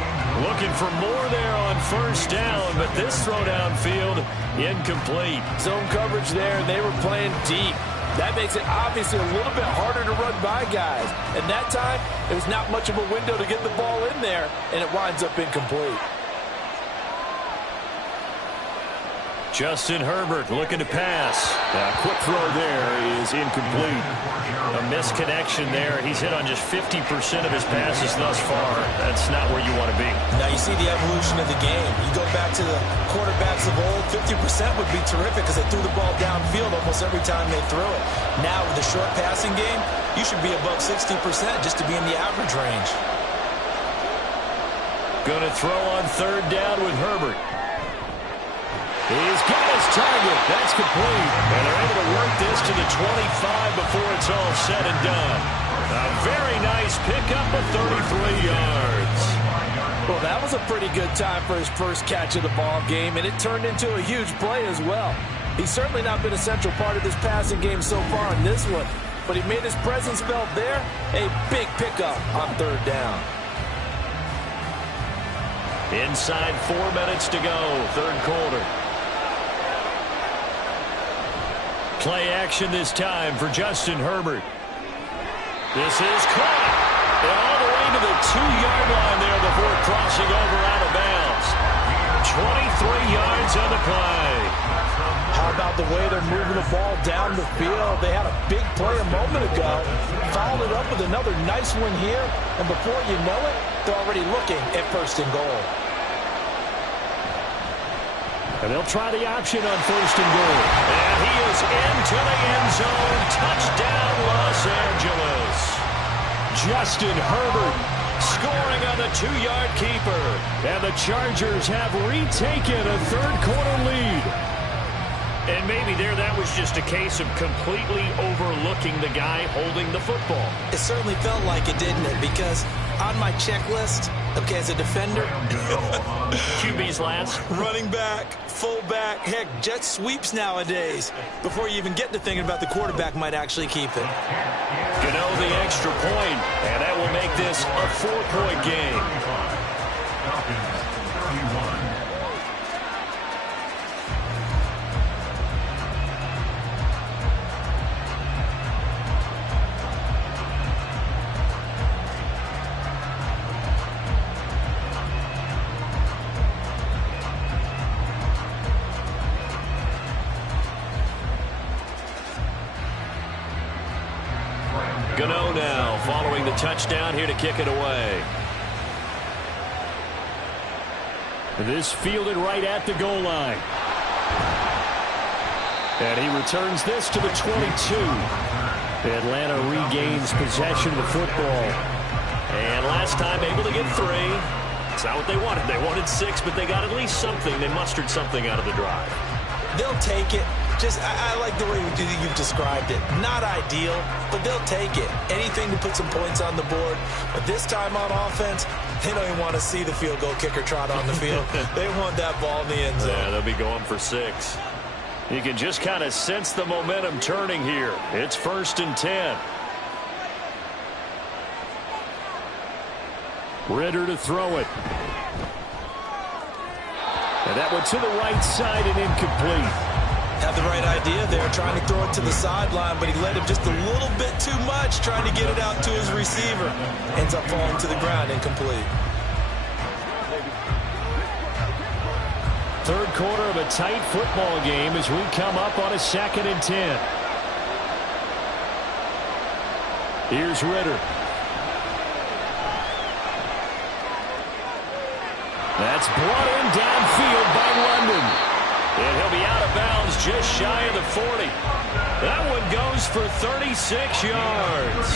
Looking for more there on first down, but this throw downfield incomplete. Zone coverage there, and they were playing deep. That makes it obviously a little bit harder to run by guys. And that time, there's not much of a window to get the ball in there, and it winds up incomplete. Justin Herbert looking to pass. Quick throw there is incomplete. A misconnection there. He's hit on just 50% of his passes thus far. That's not where you want to be. Now you see the evolution of the game. You go back to the quarterbacks of old, 50% would be terrific because they threw the ball downfield almost every time they threw it. Now with the short passing game, you should be above 60% just to be in the average range. Going to throw on third down with Herbert. He's got his target. That's complete. And they're able to work this to the 25 before it's all said and done. A very nice pickup of 33 yards. Well, that was a pretty good time for his first catch of the ball game, and it turned into a huge play as well. He's certainly not been a central part of this passing game so far in this one, but he made his presence felt there. A big pickup on third down. Inside 4 minutes to go, third quarter. Play action this time for Justin Herbert. This is caught. And all the way to the 2-yard line there before crossing over out of bounds. 23 yards on the play. How about the way they're moving the ball down the field? They had a big play a moment ago. Followed it up with another nice one here. And before you know it, they're already looking at first and goal. And they'll try the option on first and goal. And he is into the end zone. Touchdown, Los Angeles. Justin Herbert scoring on the 2-yard keeper. And the Chargers have retaken a third-quarter lead. And maybe that was just a case of completely overlooking the guy holding the football. It certainly felt like it, didn't it? Because on my checklist, okay, as a defender, QB's last. running back, fullback, heck, jet sweeps nowadays. Before you even get to thinking about the quarterback might actually keep it. Gano the extra point, and that will make this a 4-point game. Falcons 31. Gano now following the touchdown here to kick it away. This fielded right at the goal line. And he returns this to the 22. Atlanta regains possession of the football. And last time able to get 3. It's not what they wanted. They wanted 6, but they got at least something. They mustered something out of the drive. They'll take it. I like the way you've described it. Not ideal, but they'll take it. Anything to put some points on the board. But this time on offense, they don't even want to see the field goal kicker trot on the field. They want that ball in the end zone. Yeah, they'll be going for 6. You can just kind of sense the momentum turning here. It's 1st and 10. Ritter to throw it. And that one to the right side and incomplete. Had the right idea there, trying to throw it to the sideline, but he let him just a little bit too much, trying to get it out to his receiver. Ends up falling to the ground, incomplete. Third quarter of a tight football game as we come up on a 2nd and 10. Here's Ritter. That's brought in downfield by London. And he'll be out of bounds just shy of the 40. That one goes for 36 yards.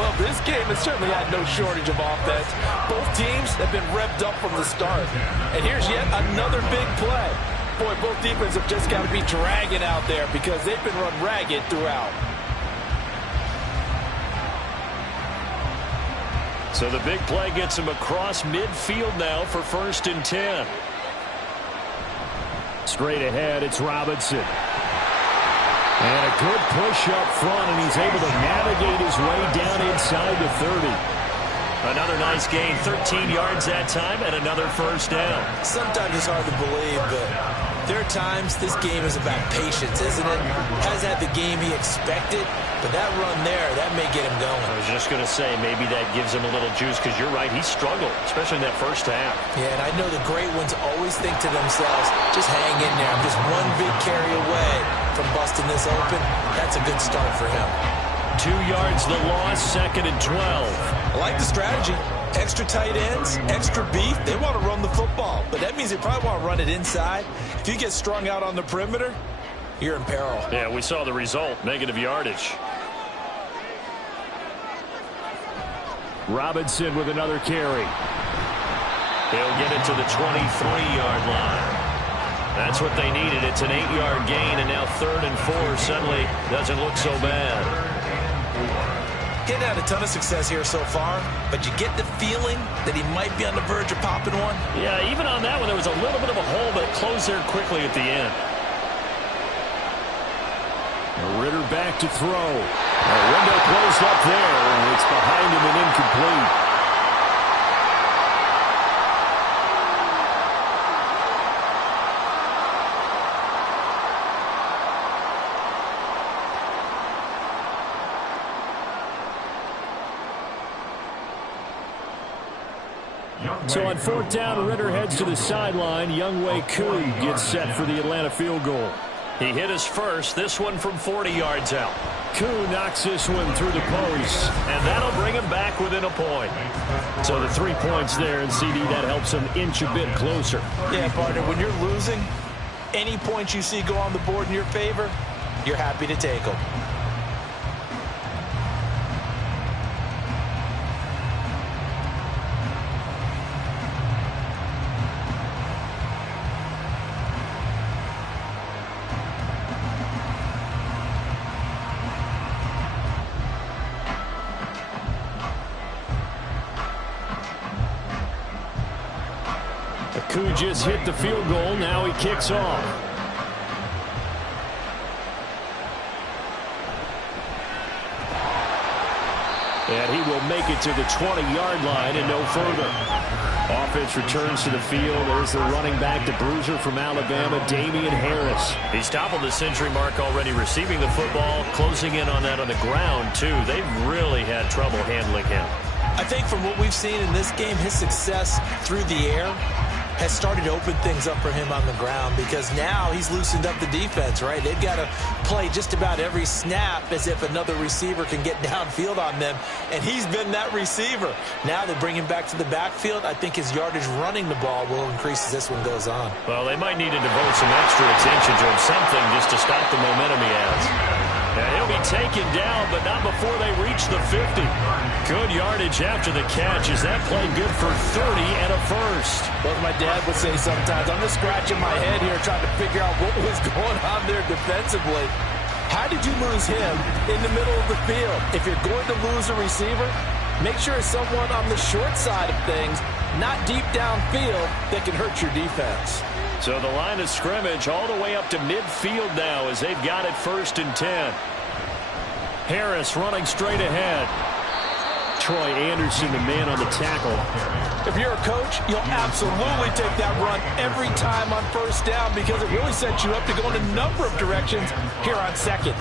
Well, this game has certainly had no shortage of offense. Both teams have been revved up from the start. And here's yet another big play. Boy, both defenses have just got to be dragging out there because they've been run ragged throughout. So the big play gets him across midfield now for 1st and 10. Straight ahead, it's Robinson. And a good push up front, and he's able to navigate his way down inside the 30. Another nice gain, 13 yards that time, and another first down. Sometimes it's hard to believe, but There are times this game is about patience, isn't it? Hasn't had the game he expected, but that run there, that may get him going. I was just going to say, maybe that gives him a little juice, because you're right, he struggled, especially in that first half. Yeah, and I know the great ones always think to themselves, just hang in there. I'm just one big carry away from busting this open. That's a good start for him. 2 yards the loss, 2nd and 12. I like the strategy. Extra tight ends, extra beef. They want to run the football, but that means they probably want to run it inside. If you get strung out on the perimeter, you're in peril. Yeah, we saw the result, negative yardage. Robinson with another carry. He'll get it to the 23-yard line. That's what they needed. It's an 8-yard gain, and now 3rd and 4 suddenly doesn't look so bad. Getting had a ton of success here so far, but you get the feeling that he might be on the verge of popping one. Yeah, even on that one, there was a little bit of a hole, but it closed there quickly at the end. Ritter back to throw. A window closed up there, and it's behind him and incomplete. So on 4th down, Ritter heads to the sideline. Younghoe Koo gets set for the Atlanta field goal. He hit his first, this one from 40 yards out. Koo knocks this one through the post, and that'll bring him back within a point. So the 3 points there, and CD, that helps him inch a bit closer. Yeah, partner, when you're losing, any points you see go on the board in your favor, you're happy to take them. Koo just hit the field goal. Now he kicks off. And he will make it to the 20-yard line and no further. Offense returns to the field. There's the running back, the bruiser from Alabama, Damian Harris. He's toppled the century mark already receiving the football, closing in on that on the ground, too. They've really had trouble handling him. I think from what we've seen in this game, his success through the air has started to open things up for him on the ground, because now he's loosened up the defense, right? They've got to play just about every snap as if another receiver can get downfield on them, and he's been that receiver. Now they bring him back to the backfield. I think his yardage running the ball will increase as this one goes on. Well, they might need to devote some extra attention to him, something just to stop the momentum he has. And he'll be taken down, but not before they reach the 50. Good yardage after the catch. Is that play good for 30 and a first? Well, my dad would say sometimes, I'm just scratching my head here trying to figure out what was going on there defensively. How did you lose him in the middle of the field? If you're going to lose a receiver, make sure it's someone on the short side of things, not deep downfield, that can hurt your defense. So the line of scrimmage all the way up to midfield now as they've got it 1st and 10. Harris running straight ahead. Troy Anderson, the man on the tackle. If you're a coach, you'll absolutely take that run every time on 1st down, because it really sets you up to go in a number of directions here on 2nd.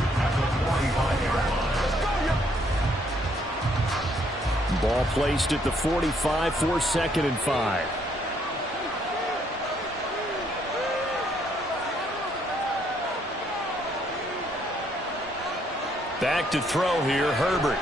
Ball placed at the 45 for 2nd and 5. Back to throw here, Herbert.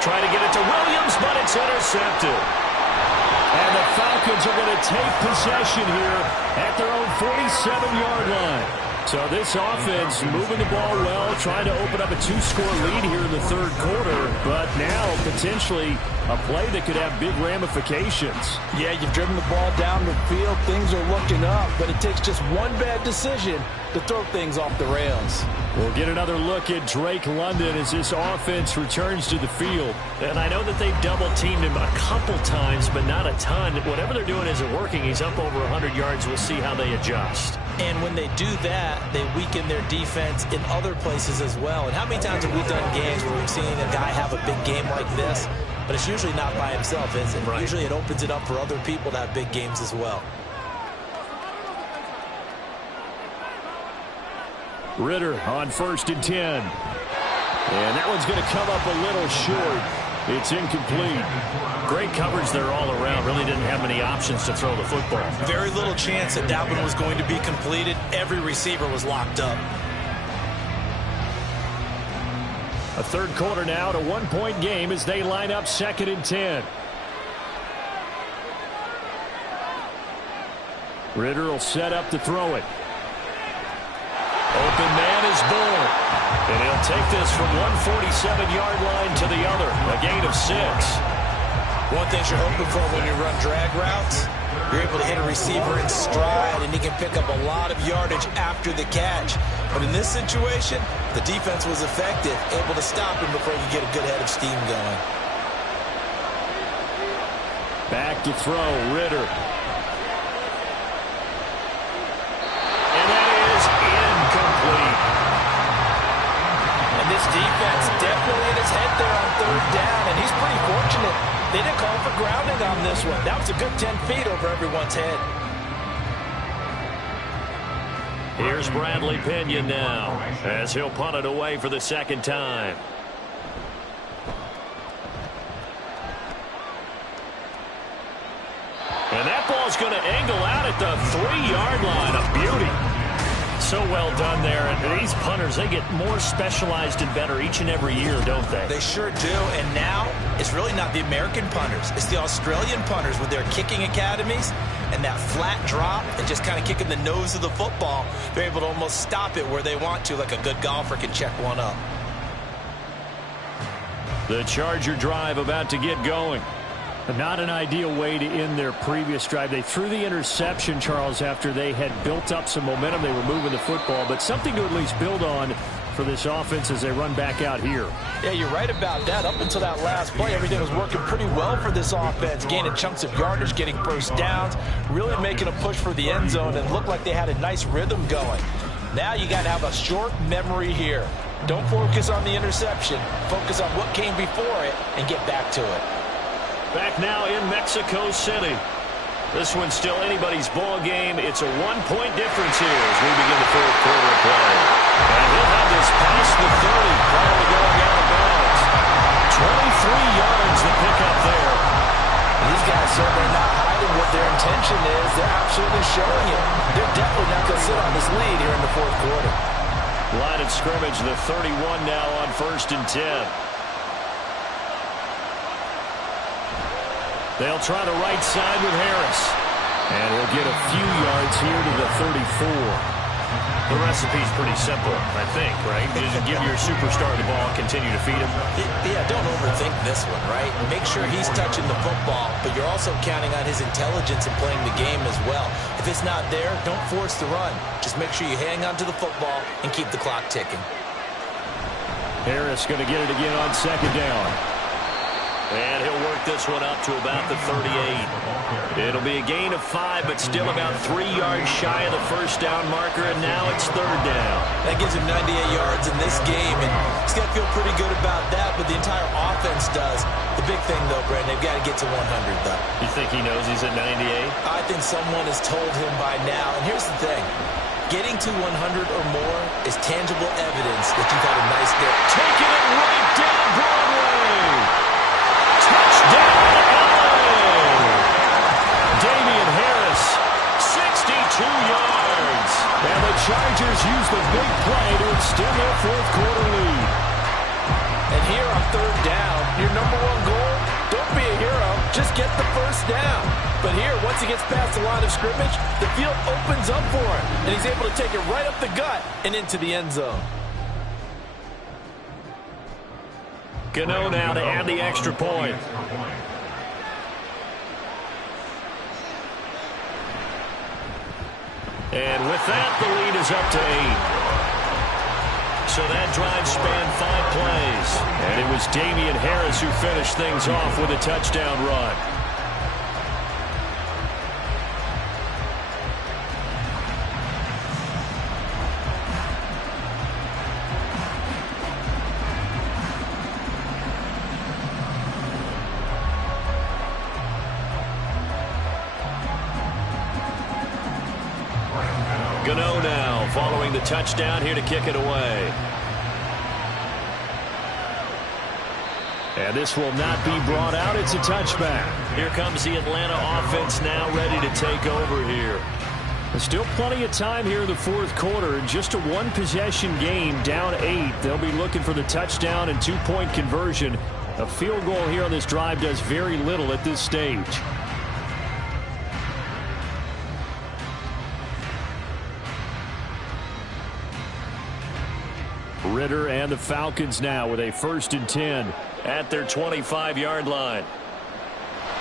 Trying to get it to Williams, but it's intercepted. And the Falcons are going to take possession here at their own 47-yard line. So this offense moving the ball well, trying to open up a 2-score lead here in the 3rd quarter, but now potentially a play that could have big ramifications. Yeah, you've driven the ball down the field. Things are looking up, but it takes just one bad decision to throw things off the rails. We'll get another look at Drake London as this offense returns to the field. And I know that they've double-teamed him a couple times, but not a ton. Whatever they're doing isn't working. He's up over 100 yards. We'll see how they adjust. And when they do that, they weaken their defense in other places as well. And how many times have we done games where we've seen a guy have a big game like this, but it's usually not by himself, is it? Right. Usually it opens it up for other people to have big games as well. Ritter on 1st and 10. And that one's going to come up a little short. It's incomplete. Great coverage there all around. Really didn't have many options to throw the football. Very little chance that that one was going to be completed. Every receiver was locked up. A third quarter now, at a one-point game as they line up 2nd and 10. Ritter will set up to throw it. Open man is Bull. And he'll take this from 147-yard line to the other. A gain of 6. One thing you're hoping for when you run drag routes, you're able to hit a receiver in stride, and he can pick up a lot of yardage after the catch. But in this situation, the defense was effective, able to stop him before he could get a good head of steam going. Back to throw, Ritter. And that is incomplete. And this defense definitely in his head there on 3rd down, and he's pretty fortunate. They didn't call for grounding on this one. That was a good 10 feet over everyone's head. Here's Bradley Pinion now as he'll punt it away for the 2nd time. And that ball's going to angle out at the 3-yard line. A beauty. So well done there. And these punters, they get more specialized and better each and every year, don't they? They sure do. And now it's really not the American punters. It's the Australian punters with their kicking academies and that flat drop and just kind of kicking the nose of the football. They're able to almost stop it where they want to, like a good golfer can check one up. The Charger drive about to get going. Not an ideal way to end their previous drive. They threw the interception, Charles, after they had built up some momentum. They were moving the football, but something to at least build on for this offense as they run back out here. Yeah, you're right about that. Up until that last play, everything was working pretty well for this offense, gaining chunks of yardage, getting first downs, really making a push for the end zone, and looked like they had a nice rhythm going. Now you got to have a short memory here. Don't focus on the interception. Focus on what came before it and get back to it. Back now in Mexico City. This one's still anybody's ball game. It's a 1-point difference here as we begin the 4th quarter of play. And he'll have this past the 30 prior to going out of bounds. 23 yards to pick up there. These guys certainly not hiding what their intention is. They're absolutely showing it. They're definitely not going to sit on this lead here in the 4th quarter. Line of scrimmage, the 31 now on 1st and 10. They'll try the right side with Harris. And he'll get a few yards here to the 34. The recipe's pretty simple, I think, right? Just give your superstar the ball and continue to feed him. Yeah, don't overthink this one, right? Make sure he's touching the football, but you're also counting on his intelligence in playing the game as well. If it's not there, don't force the run. Just make sure you hang on to the football and keep the clock ticking. Harris going to get it again on 2nd down. And he'll work this one up to about the 38. It'll be a gain of 5, but still about 3 yards shy of the first down marker, and now it's 3rd down. That gives him 98 yards in this game, and he's got to feel pretty good about that, but the entire offense does. The big thing, though, Brandon, they've got to get to 100, though. You think he knows he's at 98? I think someone has told him by now, and here's the thing. Getting to 100 or more is tangible evidence that you've had a nice day. Taking it right down Broadway. Touchdown, LA! Damian Harris, 62 yards. And the Chargers use the big play to extend their 4th quarter lead. And here on 3rd down, your number 1 goal, don't be a hero, just get the first down. But here, once he gets past the line of scrimmage, the field opens up for him, and he's able to take it right up the gut and into the end zone. Gano now to add the extra point. And with that, the lead is up to 8. So that drive spanned 5 plays. And it was Damian Harris who finished things off with a touchdown run. Gano now following the touchdown here to kick it away. And this will not be brought out. It's a touchback. Here comes the Atlanta offense now ready to take over here. There's still plenty of time here in the fourth quarter. Just a one-possession game, down 8. They'll be looking for the touchdown and two-point conversion. A field goal here on this drive does very little at this stage. Ritter and the Falcons now with a 1st and 10 at their 25-yard line.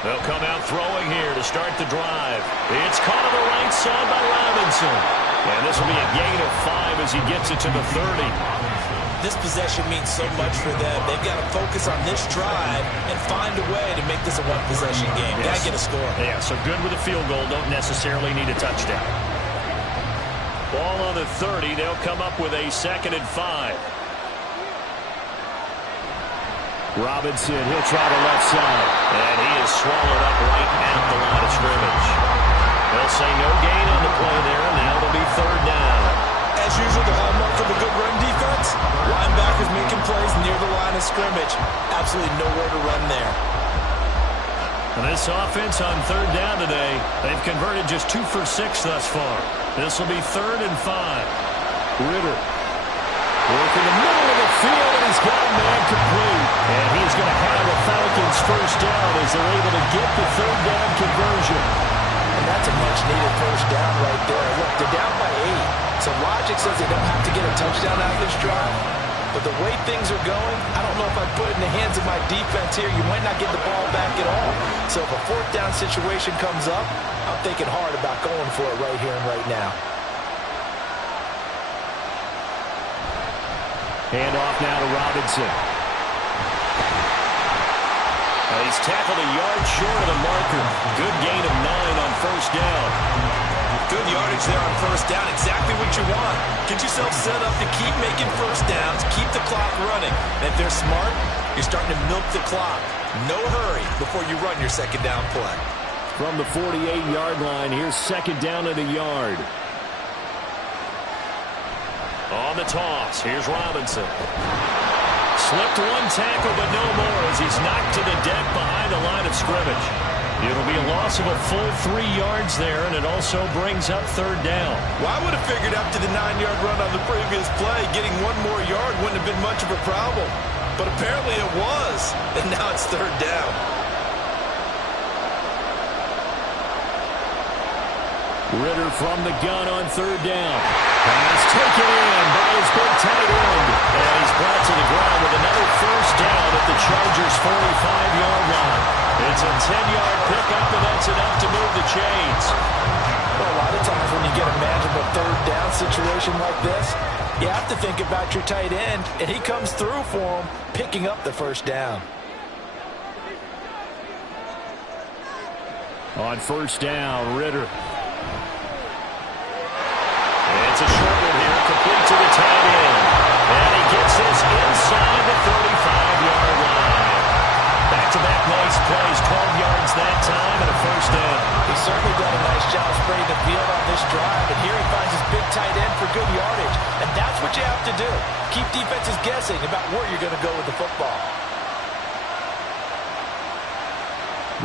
They'll come out throwing here to start the drive. It's caught on the right side by Robinson. And this will be a gain of 5 as he gets it to the 30. This possession means so much for them. They've got to focus on this drive and find a way to make this a one-possession game. Yes. Got to get a score. Yeah, so good with a field goal. Don't necessarily need a touchdown. Ball on the 30. They'll come up with a 2nd and 5. Robinson, he'll try the left side. And he is swallowed up right at the line of scrimmage. They'll say no gain on the play there. Now it'll be 3rd down. As usual, the hallmark of a good run defense, linebackers making plays near the line of scrimmage. Absolutely nowhere to run there. And this offense on 3rd down today, they've converted just 2 for 6 thus far. This will be 3rd and 5. Ritter work in the middle of the field, and he's got a man complete. And he's going to have a Falcons 1st down as they're able to get the 3rd down conversion. And that's a much-needed 1st down right there. Look, they're down by 8. So logic says they don't have to get a touchdown out of this drive. But the way things are going, I don't know if I'd put it in the hands of my defense here. You might not get the ball back at all. So if a 4th down situation comes up, I'm thinking hard about going for it right here and right now. Hand off now to Robinson. And he's tackled a yard short of the marker. Good gain of 9 on 1st down. Good yardage there on 1st down. Exactly what you want. Get yourself set up to keep making 1st downs, keep the clock running. And if they're smart, you're starting to milk the clock. No hurry before you run your 2nd down play. From the 48-yard line, here's 2nd down at a yard. On the toss, here's Robinson. Slipped one tackle, but no more as he's knocked to the deck behind the line of scrimmage. It'll be a loss of a full 3 yards there, and it also brings up 3rd down. Well, I would have figured after the 9-yard run on the previous play, getting 1 more yard wouldn't have been much of a problem. But apparently it was, and now it's 3rd down. Ritter from the gun on 3rd down. Pass taken in by his big tight end. And he's brought to the ground with another 1st down at the Chargers' 45-yard line. It's a 10-yard pickup, and that's enough to move the chains. Well, a lot of times when you get a manageable 3rd down situation like this, you have to think about your tight end, and he comes through for him, picking up the 1st down. On 1st down, Ritter. It's a short one here, complete to the tight end. And he gets this inside the 35-yard line. Back-to-back nice plays, 12 yards that time, and a 1st down. He's certainly done a nice job spreading the field on this drive, and here he finds his big tight end for good yardage. And that's what you have to do. Keep defenses guessing about where you're going to go with the football.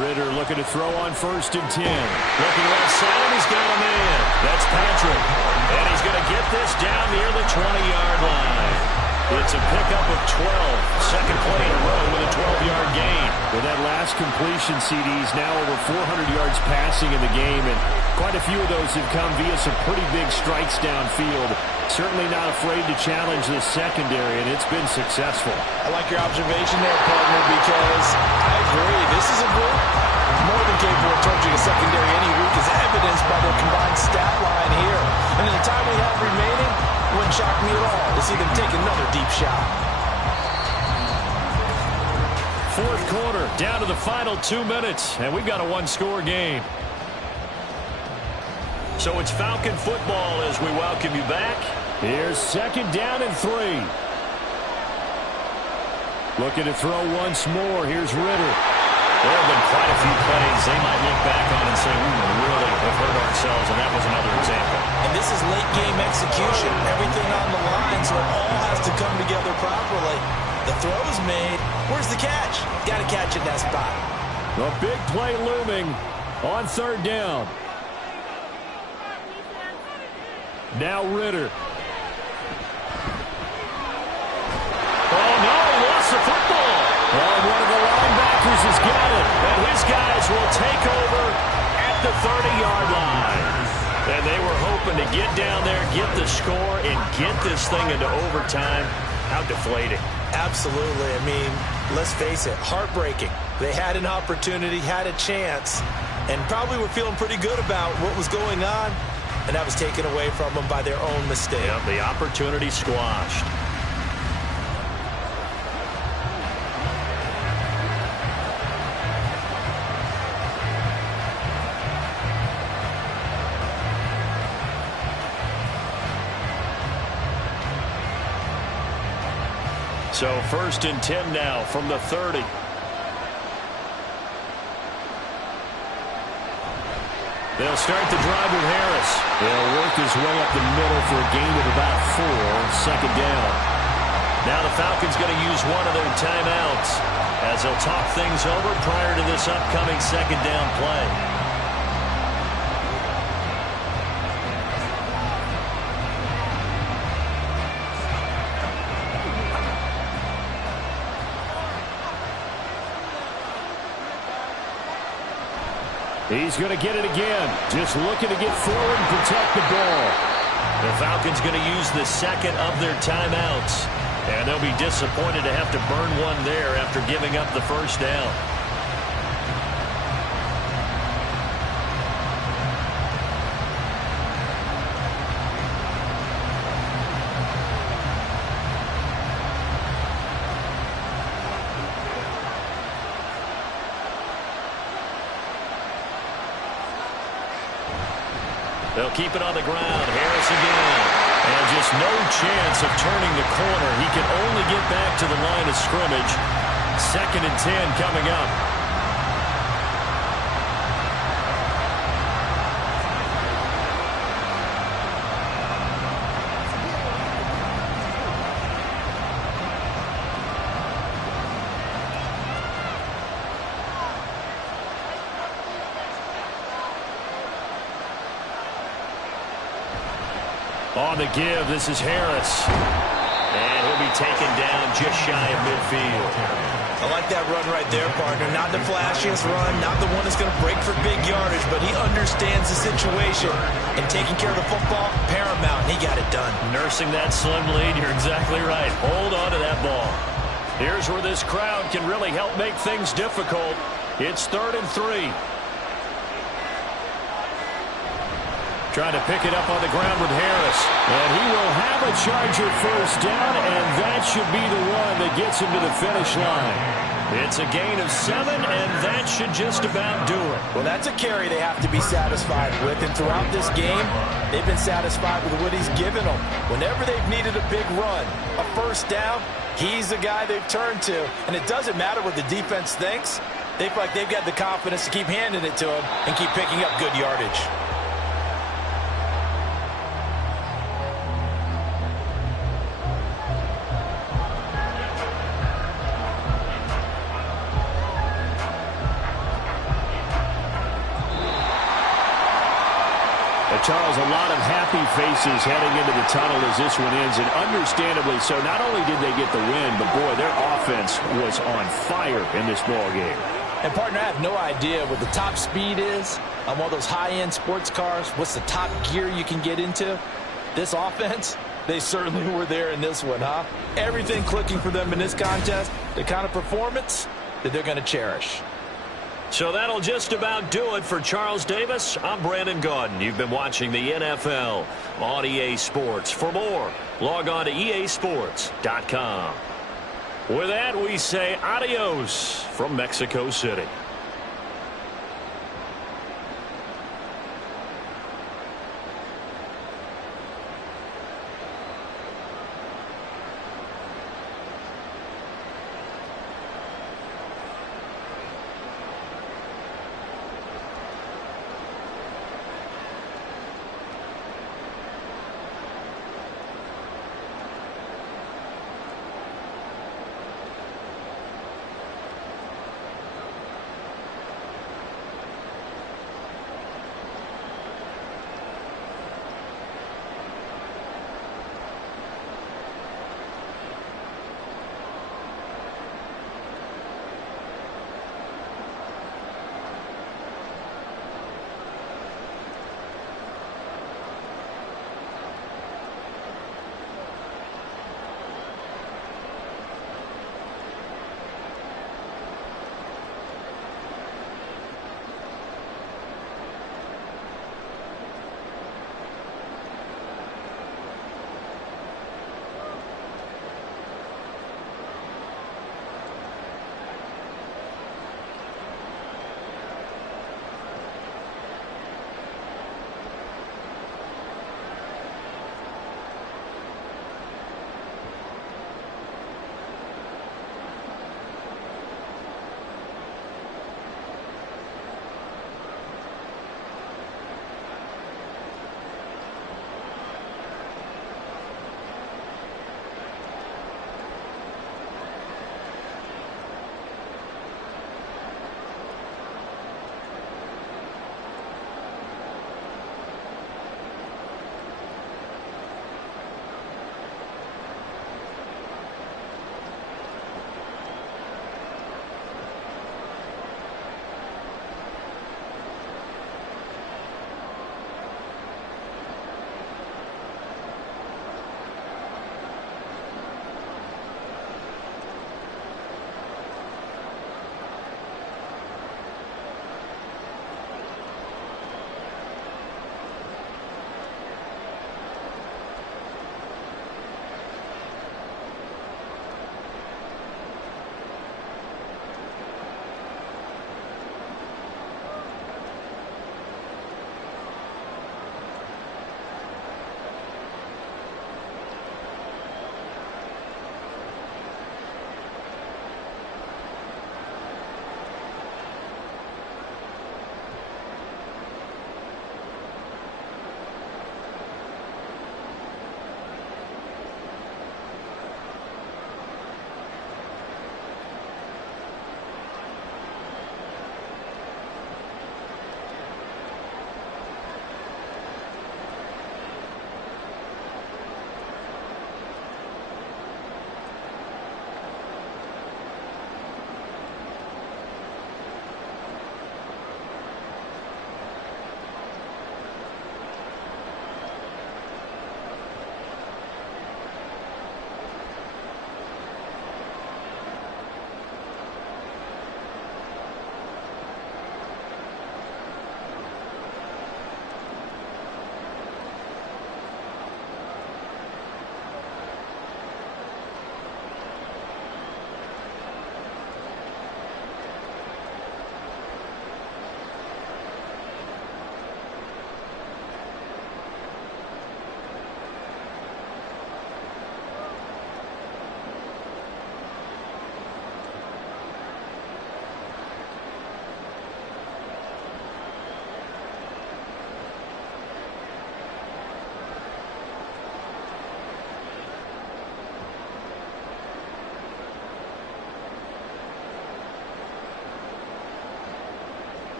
Ritter looking to throw on 1st and 10. Looking left side, and he's got a man. That's Patrick. And he's going to get this down near the 20-yard line. It's a pickup of 12. 2nd play in a row with a 12-yard gain. With that last completion, CD's now over 400 yards passing in the game, and quite a few of those have come via some pretty big strikes downfield. Certainly not afraid to challenge the secondary, and it's been successful. I like your observation there, partner, because I agree. This is a group more than capable of torching a secondary any week, as evidenced by their combined stat line here. And in the time we have remaining, it wouldn't shock me at all to see them take another deep shot. 4th quarter, down to the final 2 minutes, and we've got a 1-score game. So it's Falcon football as we welcome you back. Here's 2nd down and 3. Looking to throw once more. Here's Ritter. There have been quite a few plays they might look back on and say, we really have hurt ourselves, and that was another example. And this is late game execution. Everything on the line, so it all has to come together properly. The throw's made. Where's the catch? Got to catch in that spot. A big play looming on third down. Now Ritter. Oh, no, he lost the football. Oh, one of the linebackers has got it. And his guys will take over at the 30-yard line. And they were hoping to get down there, get the score, and get this thing into overtime. How deflating. Absolutely. I mean, let's face it, heartbreaking. They had an opportunity, had a chance, and probably were feeling pretty good about what was going on, and that was taken away from them by their own mistake. Yep, the opportunity squashed. So 1st and 10 now from the 30. They'll start the drive with Harris. They'll work his way up the middle for a gain of about 4. Second down. Now the Falcons going to use one of their timeouts as they'll talk things over prior to this upcoming second down play. He's going to get it again. Just looking to get forward and protect the ball. The Falcons going to use the second of their timeouts. And they'll be disappointed to have to burn one there after giving up the first down. They'll keep it on the ground. Harris again. And just no chance of turning the corner. He can only get back to the line of scrimmage. 2nd and 10 coming up. On the give, this is Harris. And he'll be taken down just shy of midfield. I like that run right there, partner. Not the flashiest run, not the one that's going to break for big yardage, but he understands the situation. And taking care of the football, paramount, and he got it done. Nursing that slim lead, you're exactly right. Hold on to that ball. Here's where this crowd can really help make things difficult. It's 3rd and 3. Trying to pick it up on the ground with Harris. And he will have a Charger first down, and that should be the one that gets him to the finish line. It's a gain of 7, and that should just about do it. Well, that's a carry they have to be satisfied with, and throughout this game, they've been satisfied with what he's given them. Whenever they've needed a big run, a first down, he's the guy they've turned to. And it doesn't matter what the defense thinks. They feel like they've got the confidence to keep handing it to him and keep picking up good yardage. Charles, a lot of happy faces heading into the tunnel as this one ends, and understandably so. Not only did they get the win, but boy, their offense was on fire in this ball game. And partner, I have no idea what the top speed is on one of those high-end sports cars. What's the top gear you can get into? This offense, they certainly were there in this one, huh? Everything clicking for them in this contest, the kind of performance that they're going to cherish. So that'll just about do it for Charles Davis. I'm Brandon Gaudin. You've been watching the NFL on EA Sports. For more, log on to easports.com. With that, we say adios from Mexico City.